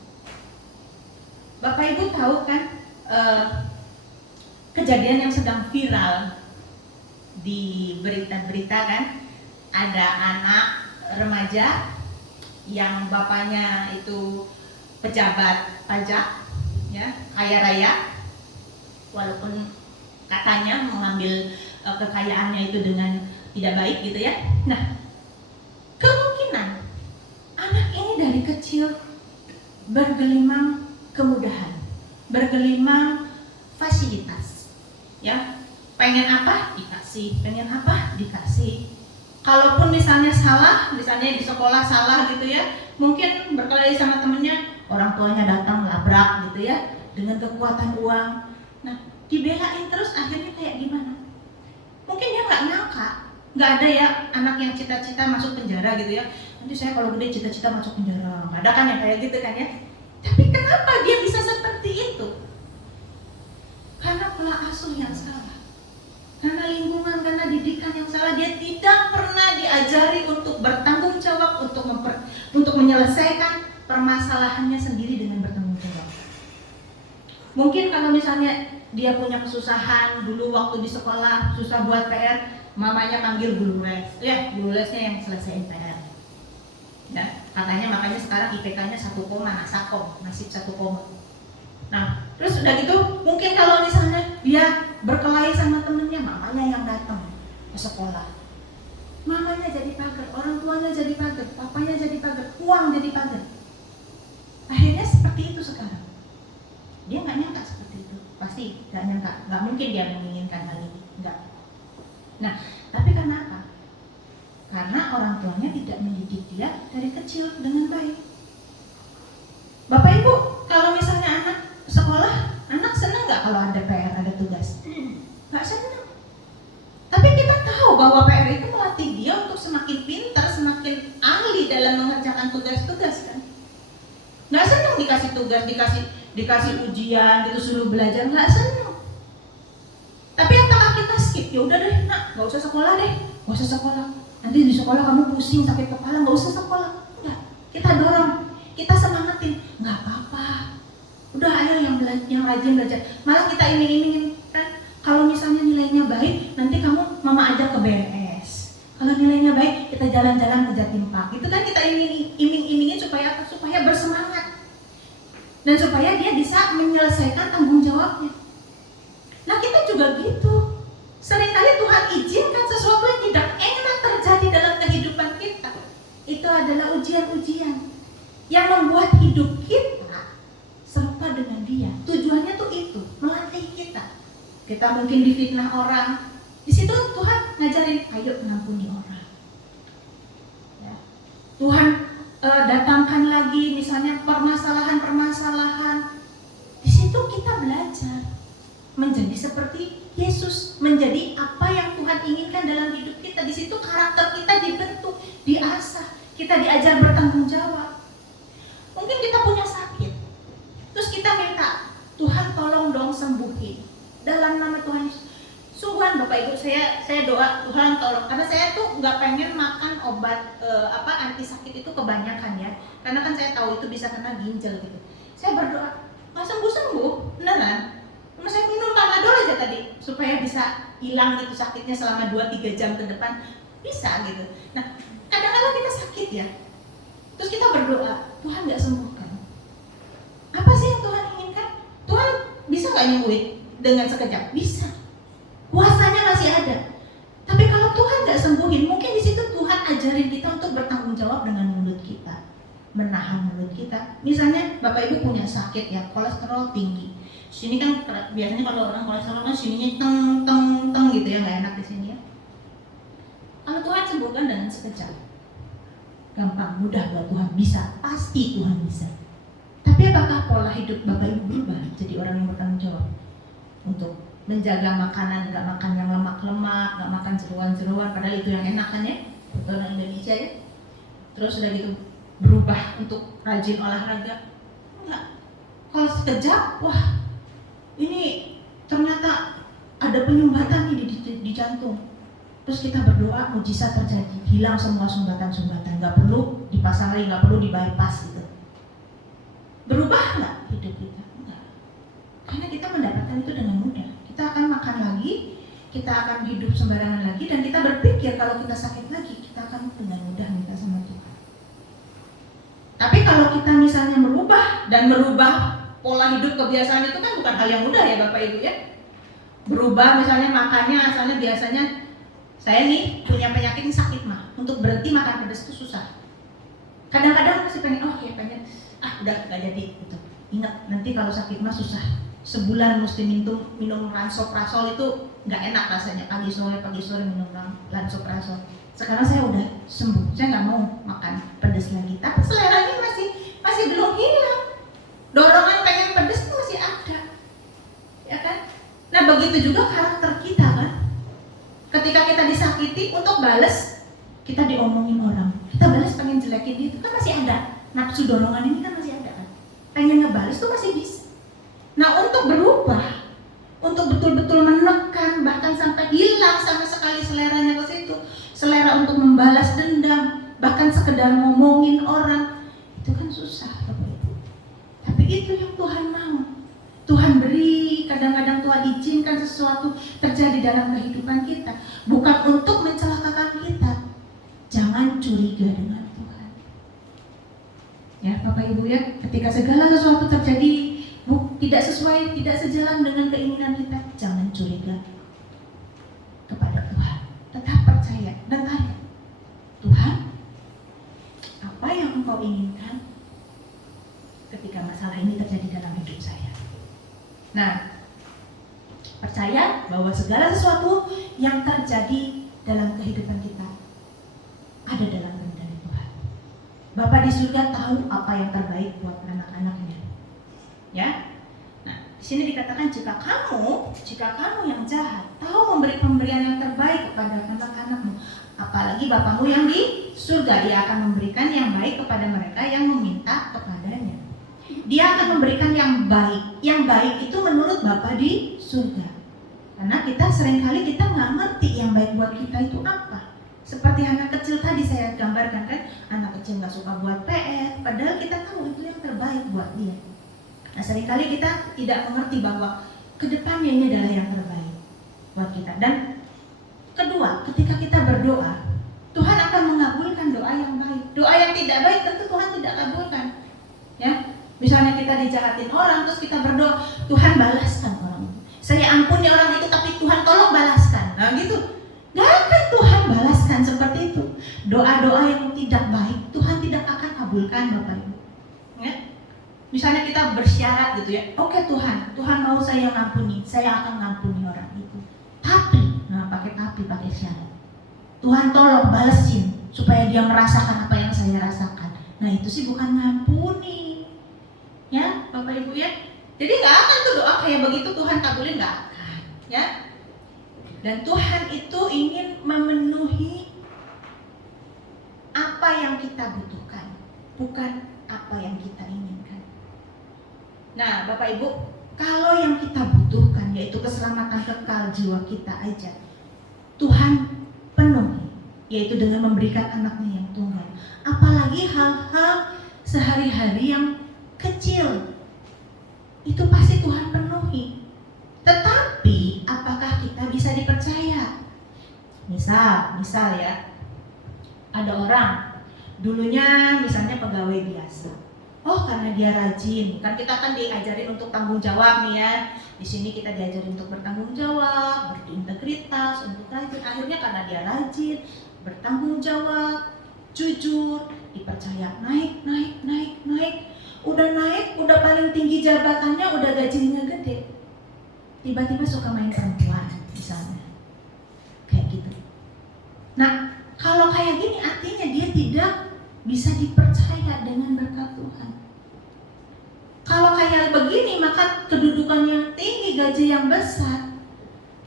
Bapak Ibu tahu kan kejadian yang sedang viral di berita-berita kan? Ada anak remaja yang bapaknya itu pejabat pajak, ya, kaya raya, walaupun katanya mengambil kekayaannya itu dengan tidak baik gitu ya. Nah, kemungkinan anak ini dari kecil bergelimang kemudahan, bergelimang fasilitas, ya. Pengen apa dikasih, pengen apa dikasih. Kalaupun misalnya salah, misalnya di sekolah salah gitu ya, mungkin berkelahi sama temennya, orang tuanya datang labrak gitu ya, dengan kekuatan uang. Nah, dibelain terus, akhirnya kayak gimana? Mungkin dia nggak nyangka, nggak ada ya anak yang cita-cita masuk penjara gitu ya. Nanti saya kalau gede cita-cita masuk penjara, nggak ada kan yang kayak gitu kan ya. Tapi kenapa dia bisa seperti itu? Karena pola asuh yang salah, karena lingkungan, karena didikan yang salah. Dia tidak pernah diajari untuk bertanggung jawab, untuk menyelesaikan permasalahannya sendiri dengan bertanggung jawab. Mungkin kalau misalnya dia punya kesusahan dulu waktu di sekolah, susah buat PR, mamanya panggil guru les, ya guru lesnya yang selesaiin PR. Ya, katanya makanya sekarang IPK-nya 1, nasakom, nasib 1. Nah, terus udah gitu, mungkin kalau misalnya dia berkelahi sama temennya, mamanya yang datang ke sekolah. Mamanya jadi pagar, orang tuanya jadi pagar, papanya jadi pagar, uang jadi pagar. Akhirnya seperti itu sekarang. Dia nggak nyangka seperti itu, pasti nggak nyangka, nggak mungkin dia menginginkan hal ini, nggak. Nah, tapi karena apa? Karena orang tuanya tidak mendidik dia dari kecil dengan baik. Bapak Ibu, kalau misalnya anak sekolah, anak senang nggak kalau ada PR, ada tugas? Nggak senang. Tapi kita tahu bahwa PR itu melatih dia untuk semakin pintar, semakin ahli dalam mengerjakan tugas-tugas kan? Nggak senang dikasih tugas, dikasih ujian, gitu suruh belajar, nggak senang. Tapi apakah kita skip? Ya udah deh, nak, nggak usah sekolah deh, nggak usah sekolah. Nanti di sekolah kamu pusing, sakit kepala, nggak usah sekolah. Enggak, kita dorong, kita semangatin, nggak apa-apa. Udah ayo yang rajin belajar. Malah kita iming-imingin kan, kalau misalnya nilainya baik, nanti kamu mama ajak ke BNS. Kalau nilainya baik, kita jalan-jalan ke Jatim Park. Itu kan kita iming-imingin supaya bersemangat. Dan supaya dia bisa menyelesaikan tanggung jawabnya. Nah, kita juga gitu. Seringkali Tuhan izinkan sesuatu yang tidak enak terjadi dalam kehidupan kita. Itu adalah ujian-ujian yang membuat hidup kita serupa dengan Dia. Tujuannya tuh itu, melatih kita. Kita mungkin difitnah orang. Di situ Tuhan ngajarin, ayo mengampuni orang. Ya. Tuhan datangkan lagi misalnya permasalahan-permasalahan. Di situ kita belajar menjadi seperti Yesus, menjadi apa yang Tuhan inginkan dalam hidup kita. Di situ karakter kita dibentuk, diasah, kita diajar bertanggung jawab. Mungkin kita punya sakit, terus kita minta, Tuhan tolong dong sembuhin dalam nama Tuhan Yesus. Sungguhan Bapak Ibu, saya doa Tuhan tolong, karena saya tuh nggak pengen makan obat anti sakit itu kebanyakan ya, karena kan saya tahu itu bisa kena ginjal gitu. Saya berdoa nggak sembuh beneran. Cuma saya minum Panadol aja tadi supaya bisa hilang itu sakitnya selama 2-3 jam ke depan, bisa gitu. Nah, kadang-kadang kita sakit ya, terus kita berdoa, Tuhan nggak sembuhkan. Apa sih yang Tuhan inginkan? Tuhan bisa nggak nyembuhin dengan sekejap? Bisa. Kuasanya masih ada. Tapi kalau Tuhan nggak sembuhin, mungkin di situ Tuhan ajarin kita untuk bertanggung jawab dengan mulut kita, menahan mulut kita. Misalnya Bapak Ibu punya sakit ya, kolesterol tinggi. Sini kan biasanya kalau orang kolesterol kan sininya teng gitu ya, nggak enak di sini ya. Kalau Tuhan sembuhkan dengan sekejap, gampang, mudah buat Tuhan, bisa, pasti Tuhan bisa. Tapi apakah pola hidup Bapak Ibu berubah jadi orang yang bertanggung jawab untuk menjaga makanan, nggak makan yang lemak-lemak, nggak makan jeruan-jeruan, padahal itu yang enak kan ya, untuk orang Indonesia ya. Terus udah gitu berubah untuk rajin olahraga, enggak. Kalau sekejap, wah ini ternyata ada penyumbatan nih di jantung. Terus kita berdoa, mujizat terjadi, hilang semua sumbatan-sumbatan, nggak perlu dipasang lagi, nggak perlu di bypass gitu. Berubah nggak hidup kita? Enggak. Karena kita mendapatkan itu dengan mudah. Kita akan makan lagi, kita akan hidup sembarangan lagi, dan kita berpikir kalau kita sakit lagi, kita akan dengan mudah minta sama Tuhan. Tapi kalau kita misalnya merubah pola hidup kebiasaan itu kan bukan hal yang mudah ya Bapak Ibu ya. Berubah misalnya makannya, asalnya biasanya saya nih punya penyakit ini sakit mah, untuk berhenti makan pedas itu susah. Kadang-kadang masih pengen, pengen, udah gak jadi gitu. Ingat, nanti kalau sakit mah susah. Sebulan mesti minum lansoprazol itu nggak enak rasanya, pagi sore minum lansoprazol. Sekarang saya udah sembuh, saya nggak mau makan pedas lagi. Tapi seleranya masih belum hilang. Dorongan pengen pedas itu masih ada, ya kan? Nah begitu juga karakter kita kan. Ketika kita disakiti, untuk balas kita diomongin orang, kita balas pengen jelekin dia, itu kan masih ada. Nafsu dorongan ini kan masih ada kan. Pengen ngebales itu masih bisa. Nah untuk berubah, untuk betul-betul menekan, bahkan sampai hilang sama sekali seleranya ke situ, selera untuk membalas dendam, bahkan sekedar ngomongin orang, itu kan susah Bapak Ibu. Tapi itu yang Tuhan mau. Tuhan beri, kadang-kadang Tuhan izinkan sesuatu terjadi dalam kehidupan kita, bukan untuk mencelakakan kita. Jangan curiga dengan Tuhan. Ya Bapak Ibu ya, ketika segala sesuatu terjadi tidak sesuai, tidak sejalan dengan keinginan kita, jangan curiga kepada Tuhan. Tetap percaya dan tanya, Tuhan, apa yang Engkau inginkan ketika masalah ini terjadi dalam hidup saya? Nah, percaya bahwa segala sesuatu yang terjadi dalam kehidupan kita ada dalam kendali Tuhan. Bapa di surga tahu apa yang terbaik buat anak-anaknya. Ya, nah di sini dikatakan jika kamu yang jahat tahu memberi pemberian yang terbaik kepada anak-anakmu, apalagi Bapamu yang di surga, Dia akan memberikan yang baik kepada mereka yang meminta kepadanya. Dia akan memberikan yang baik. Yang baik itu menurut Bapa di surga. Karena kita seringkali kita nggak ngerti yang baik buat kita itu apa. Seperti anak kecil tadi saya gambarkan kan, anak kecil nggak suka buat PR, padahal kita tahu itu yang terbaik buat dia. Nah seringkali kita tidak mengerti bahwa kedepannya ini adalah yang terbaik buat kita. Dan kedua, ketika kita berdoa, Tuhan akan mengabulkan doa yang baik. Doa yang tidak baik tentu Tuhan tidak kabulkan. Ya, misalnya kita dijahatin orang, terus kita berdoa, Tuhan balaskan orang itu. Saya ampuni orang itu, tapi Tuhan tolong balaskan. Nah gitu, gak akan Tuhan balaskan seperti itu. Doa-doa yang tidak baik Tuhan tidak akan kabulkan Bapak Ibu. Ya? Misalnya kita bersyarat gitu ya, oke Tuhan mau saya ngampuni, saya akan ngampuni orang itu. Tapi, pakai syarat. Tuhan tolong balesin supaya dia merasakan apa yang saya rasakan. Nah itu sih bukan ngampuni, ya Bapak Ibu ya. Jadi nggak akan tuh doa kayak begitu Tuhan kabulin, nggak akan, ya. Dan Tuhan itu ingin memenuhi apa yang kita butuhkan, bukan apa yang kita inginkan. Nah, Bapak Ibu, kalau yang kita butuhkan yaitu keselamatan kekal jiwa kita aja, Tuhan penuhi, yaitu dengan memberikan anaknya yang tunggal. Apalagi hal-hal sehari-hari yang kecil, itu pasti Tuhan penuhi. Misal ya, ada orang dulunya misalnya pegawai biasa. Oh, karena dia rajin, kan kita kan diajarin untuk tanggung jawab nih ya. Di sini kita diajarin untuk bertanggung jawab, berintegritas, untuk rajin. Akhirnya karena dia rajin, bertanggung jawab, jujur, dipercaya naik. Udah naik, udah paling tinggi jabatannya, udah gajinya gede. Tiba-tiba suka main perempuan misalnya. Kayak gitu. Nah, kalau kayak gini artinya dia tidak bisa dipercaya dengan berkat Tuhan. Kalau kayak begini, maka kedudukan yang tinggi, gaji yang besar,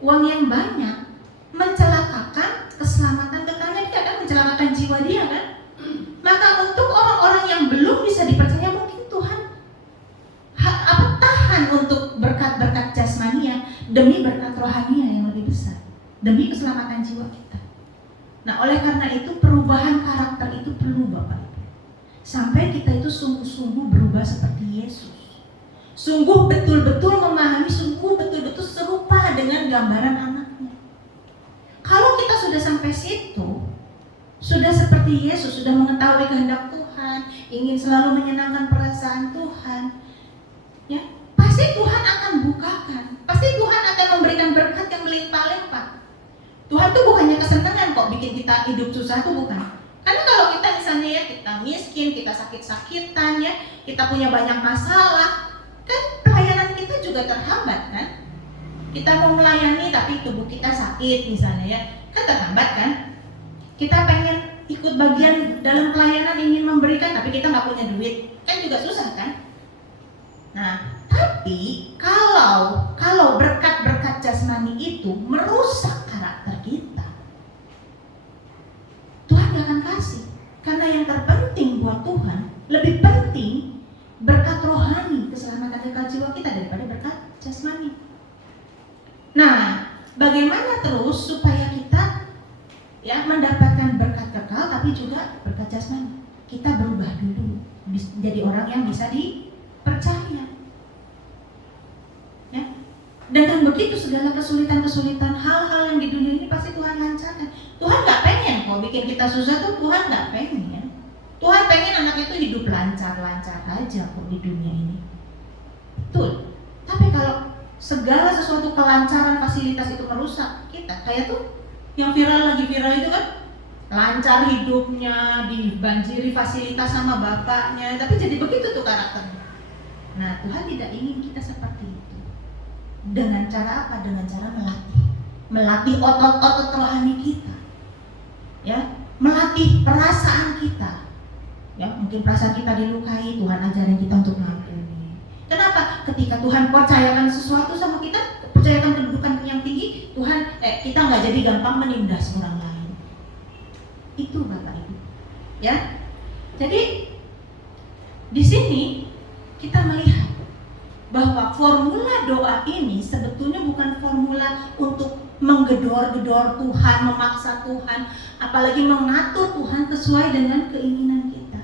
uang yang banyak, mencelakakan keselamatan kekalnya dia, kan mencelakakan jiwa dia kan. Maka untuk orang-orang yang belum bisa dipercaya, mungkin Tuhan tahan untuk berkat-berkat jasmania demi berkat rohania yang lebih besar, demi keselamatan jiwa kita. Nah, oleh karena itu perubahan karakter itu perlu Bapak Ibu. Sampai kita itu sungguh-sungguh berubah seperti Yesus. Sungguh betul-betul memahami, sungguh betul-betul serupa dengan gambaran anaknya. Kalau kita sudah sampai situ, sudah seperti Yesus, sudah mengetahui kehendak Tuhan, ingin selalu menyenangkan perasaan Tuhan, ya, pasti Tuhan akan bukakan. Pasti Tuhan akan memberikan berkat yang melimpah-limpah. Tuhan tuh bukannya kesenangan kok bikin kita hidup susah, tuh bukan. Karena kalau kita misalnya ya, kita miskin, kita sakit-sakitan ya, kita punya banyak masalah, kan pelayanan kita juga terhambat kan. Kita mau melayani tapi tubuh kita sakit misalnya ya, kan terhambat kan. Kita pengen ikut bagian dalam pelayanan, ingin memberikan tapi kita nggak punya duit, kan juga susah kan. Nah, tapi kalau berkat-berkat jasmani itu merusak karakter kita, Tuhan gak akan kasih. Karena yang terpenting buat Tuhan, lebih penting berkat rohani, keselamatan kekal jiwa kita daripada berkat jasmani. Nah, bagaimana terus supaya kita ya mendapatkan berkat kekal tapi juga berkat jasmani? Kita berubah dulu, jadi orang yang bisa dipercaya. Ya. Dengan begitu segala kesulitan-kesulitan, hal-hal yang di dunia ini pasti Tuhan lancarkan. Tuhan gak pengen kok bikin kita susah, tuh Tuhan gak pengen. Tuhan pengen anak itu hidup lancar-lancar aja kok di dunia ini. Betul. Tapi kalau segala sesuatu kelancaran fasilitas itu merusak kita, kayak tuh yang lagi viral itu kan, lancar hidupnya, dibanjiri fasilitas sama bapaknya, tapi jadi begitu tuh karakternya. Nah, Tuhan tidak ingin kita seperti itu. Dengan cara apa? Dengan cara melatih otot-otot rohani kita, ya, melatih perasaan kita. Ya, mungkin perasaan kita dilukai, Tuhan ajarin kita untuk ngampuni. Kenapa? Ketika Tuhan percayakan sesuatu sama kita, percayakan kedudukan yang tinggi, Tuhan, kita nggak jadi gampang menindas orang lain. Itu Bapak Ibu, ya. Jadi di sini kita melihat bahwa formula doa ini sebetulnya bukan formula untuk menggedor-gedor Tuhan, memaksa Tuhan, apalagi mengatur Tuhan sesuai dengan keinginan kita.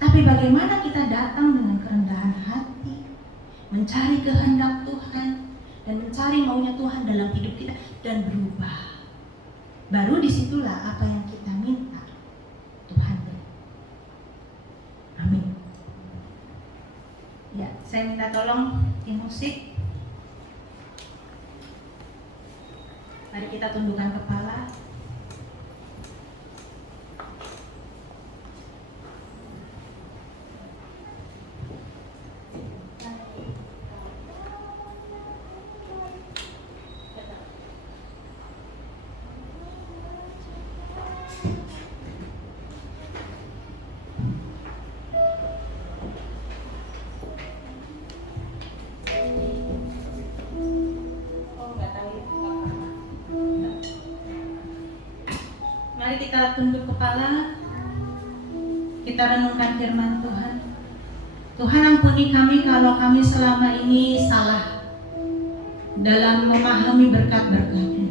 Tapi bagaimana kita datang dengan kerendahan hati, mencari kehendak Tuhan, dan mencari maunya Tuhan dalam hidup kita, dan berubah. Baru disitulah apa yang kita minta Tuhan beri. Amin. Ya, saya minta tolong tim musik. Mari kita tundukkan kepala. Mari kita tunduk kepala, kita renungkan firman Tuhan. Tuhan, ampuni kami kalau kami selama ini salah dalam memahami berkat-berkat-Mu.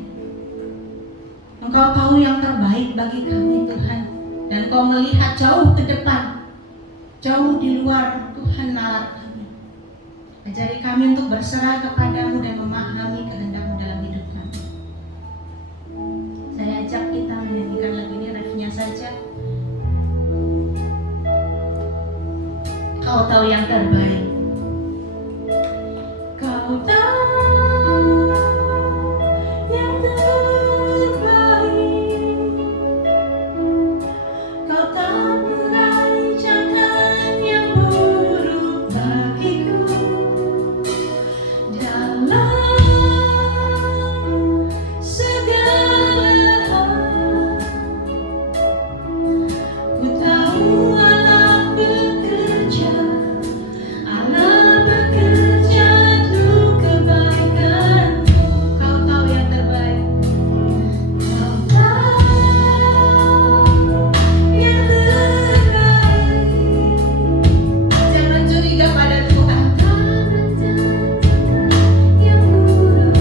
Engkau tahu yang terbaik bagi kami Tuhan, dan Engkau melihat jauh ke depan, jauh di luar Tuhan nalar kami. Ajari kami untuk berserah kepadamu dan memahami kehendak-Mu dalam hidup kami. Saya ajak yang terbaik. Kau tahu yang terbaik. Kau tak merancangkan yang buruk bagiku. Dalam segala hal, ku tahu Allah bekerja untuk kebaikanmu. Kau tahu yang terbaik. Kau tahu yang terbaik. Jangan curiga pada Tuhan. Yang buruk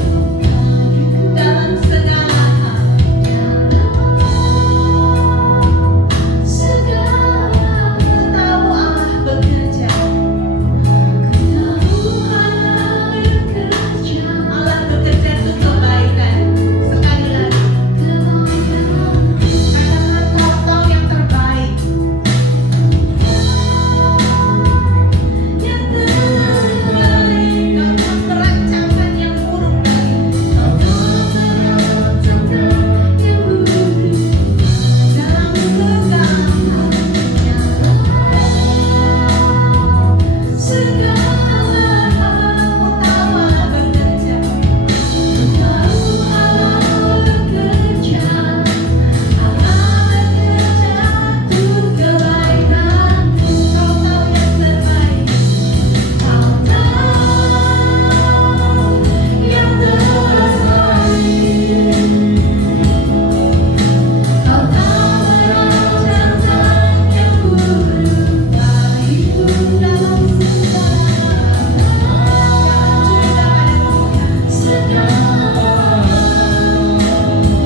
dalam segala hal. Tahu Allah bekerja. Allah bekerja untuk kebaikan. Sekali lagi, karena Kau tahu yang terbaik. Yang terbaik. Kau tak merancangkan yang buruk bagiku. Dalam segala hal. Segala hal. Kau tahu Allah bekerja. Untuk kebaikanmu. Kau tahu yang terbaik. Kau tahu yang terbaik. Kau tahu merancangkan yang buruk bagiku. Dalam segala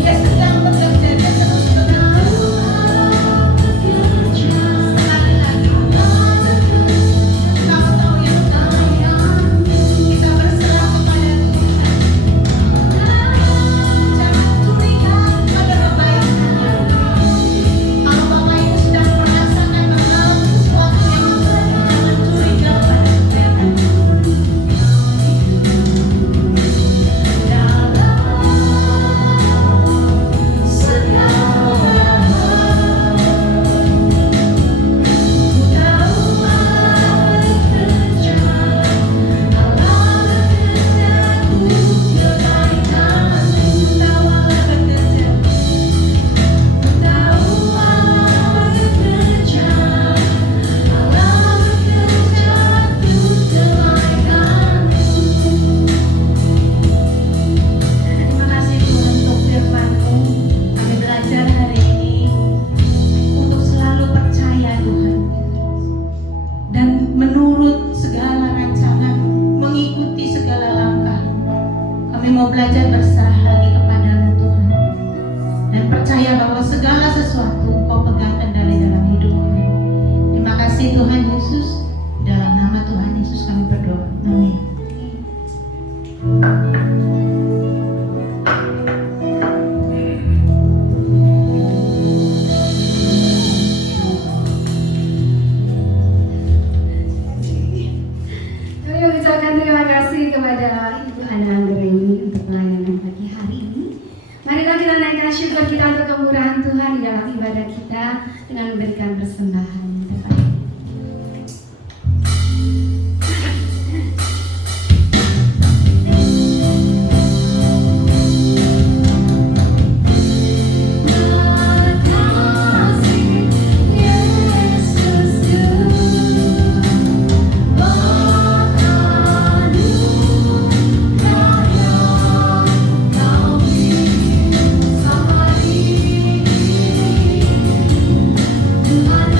Dia sedang bekerja, Dia terus bekerja. Sekali lagi, Kau tahu yang terbaik. Kita berserah kepada Tuhan. Jangan curiga pada kebaikan. Kalau Bapak Ibu sedang merasakan mengalami sesuatu yang buruk, jangan curiga pada kebaikan. Dalam segala hal, ku tahu Allah bekerja. Allah bekerja untuk kebaikanmu. Tahu Allah bekerja. Ku tahu Allah bekerja. Allah bekerja untuk kebaikanmu. Terima kasih Tuhan untuk firman-Mu. Kami belajar hari ini untuk selalu percaya Tuhan dan menurut segala rancangan, mengikuti segala langkah. Kami mau belajar berserah lagi kepadamu Tuhan dan percaya bahwa segala sesuatu Kau pegang kendali dalam hidup kami. Terima kasih Tuhan Yesus. Dalam nama Tuhan Yesus kami berdoa. Amin. Kami mengucapkan terima kasih kepada Ibu Hana Anggreni untuk pelayanan pagi hari ini. Marilah kita naikkan syukur kita untuk kemurahan Tuhan di dalam ibadah kita dengan memberikan persembahan yang terbaik. Tuhan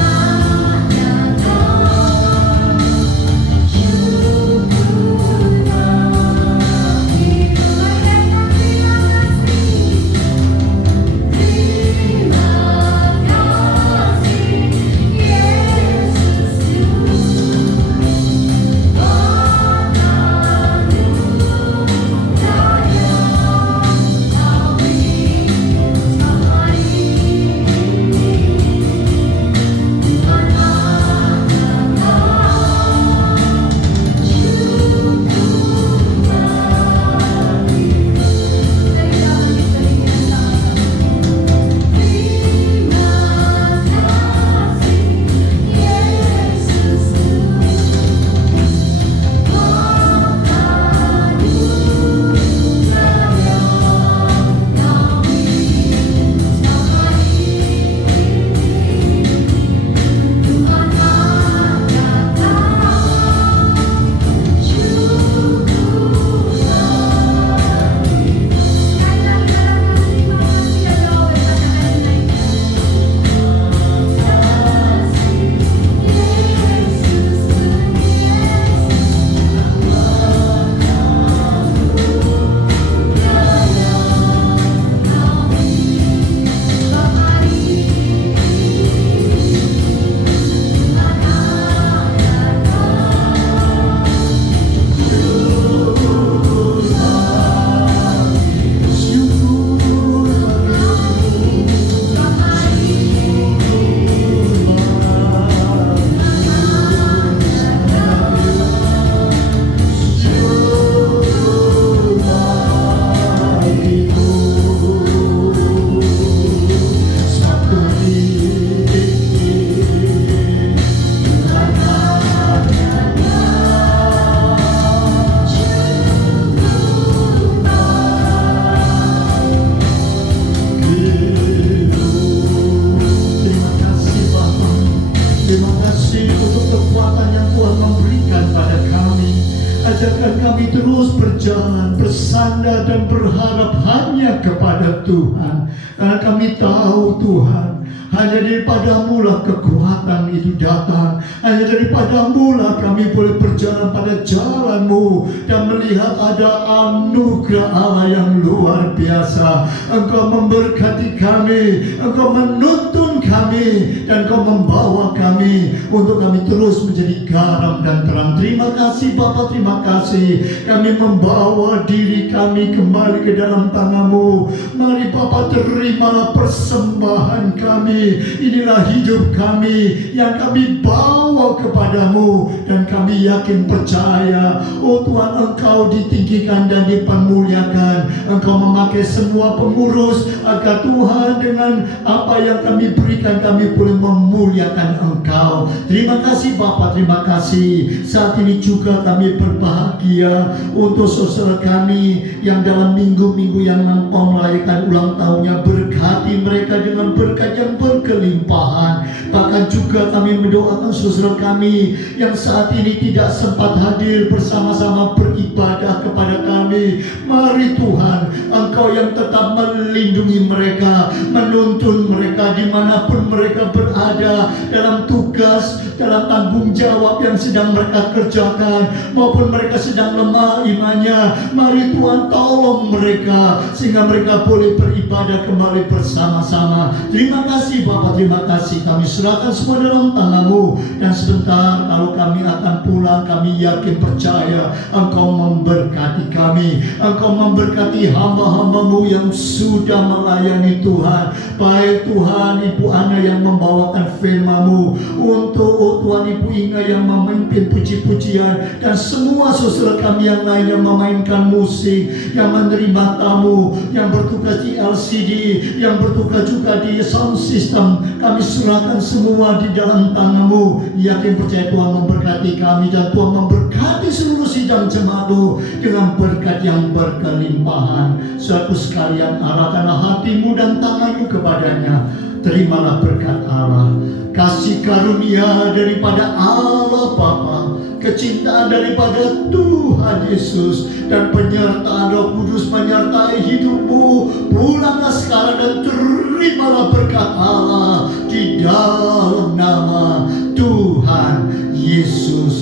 Biarkan kami terus berjalan, bersandar dan berharap hanya kepada Tuhan. Karena kami tahu Tuhan, hanya daripadamu lah kekuatan itu datang. Hanya daripadamu lah kami boleh berjalan pada jalan-Mu dan melihat ada anugerah Allah yang luar biasa. Engkau memberkati kami, Engkau menuntun kami, dan Engkau membawa kami untuk kami terus menjadi garam dan terang. Terima kasih Bapa, terima kasih. Kami membawa diri kami kembali ke dalam tangan-Mu. Mari Bapa, terimalah persembahan kami. Inilah hidup kami yang kami bawa kepadamu, dan kami yakin percaya, oh Tuhan, Engkau ditinggikan dan dipermuliakan. Engkau memakai semua pengurus agar Tuhan dengan apa yang kami berikan kami boleh memuliakan Engkau. Terima kasih Bapa, terima kasih. Saat ini juga kami berbahagia untuk saudara kami yang dalam minggu-minggu yang lampau merayakan ulang tahunnya. Berkati mereka dengan berkat yang berkelimpahan. Bahkan juga kami mendoakan saudara kami yang saat ini tidak sempat hadir bersama-sama beribadah kepada kami. Mari Tuhan, Engkau yang tetap melindungi mereka, menuntun mereka dimanapun mereka berada, dalam tugas, dalam tanggung jawab yang sedang mereka kerjakan, maupun mereka sedang lemah imannya. Mari Tuhan, tolong mereka sehingga mereka boleh beribadah kembali bersama-sama. Terima kasih Bapa, terima kasih. Kami serahkan semua dalam tangan-Mu, dan sebentar kalau kami akan pulang, kami yakin percaya Engkau memberkati kami. Engkau memberkati hamba-hamba-Mu yang sudah melayani Tuhan. Baik Tuhan, Ibu Ana yang membawakan firman-Mu, untuk Tuhan Ibu Inga yang memimpin puji-pujian, dan semua saudara kami yang lain yang memainkan musik, yang menerima tamu, yang bertugas di LCD, yang bertugas juga di sound system. Kami serahkan semua di dalam tangan-Mu. Yakin percaya Tuhan memberkati kami, dan Tuhan memberkati seluruh sidang jemaat-Mu dengan berkat yang berkelimpahan. Saudaraku sekalian, arahkanlah hatimu dan tanganmu kepadanya. Terimalah berkat Allah, kasih karunia daripada Allah Bapa, kecintaan daripada Tuhan Yesus, dan penyertaan Roh Kudus menyertai hidupmu. Pulanglah sekarang dan terimalah berkat Allah di dalam nama Tuhan Yesus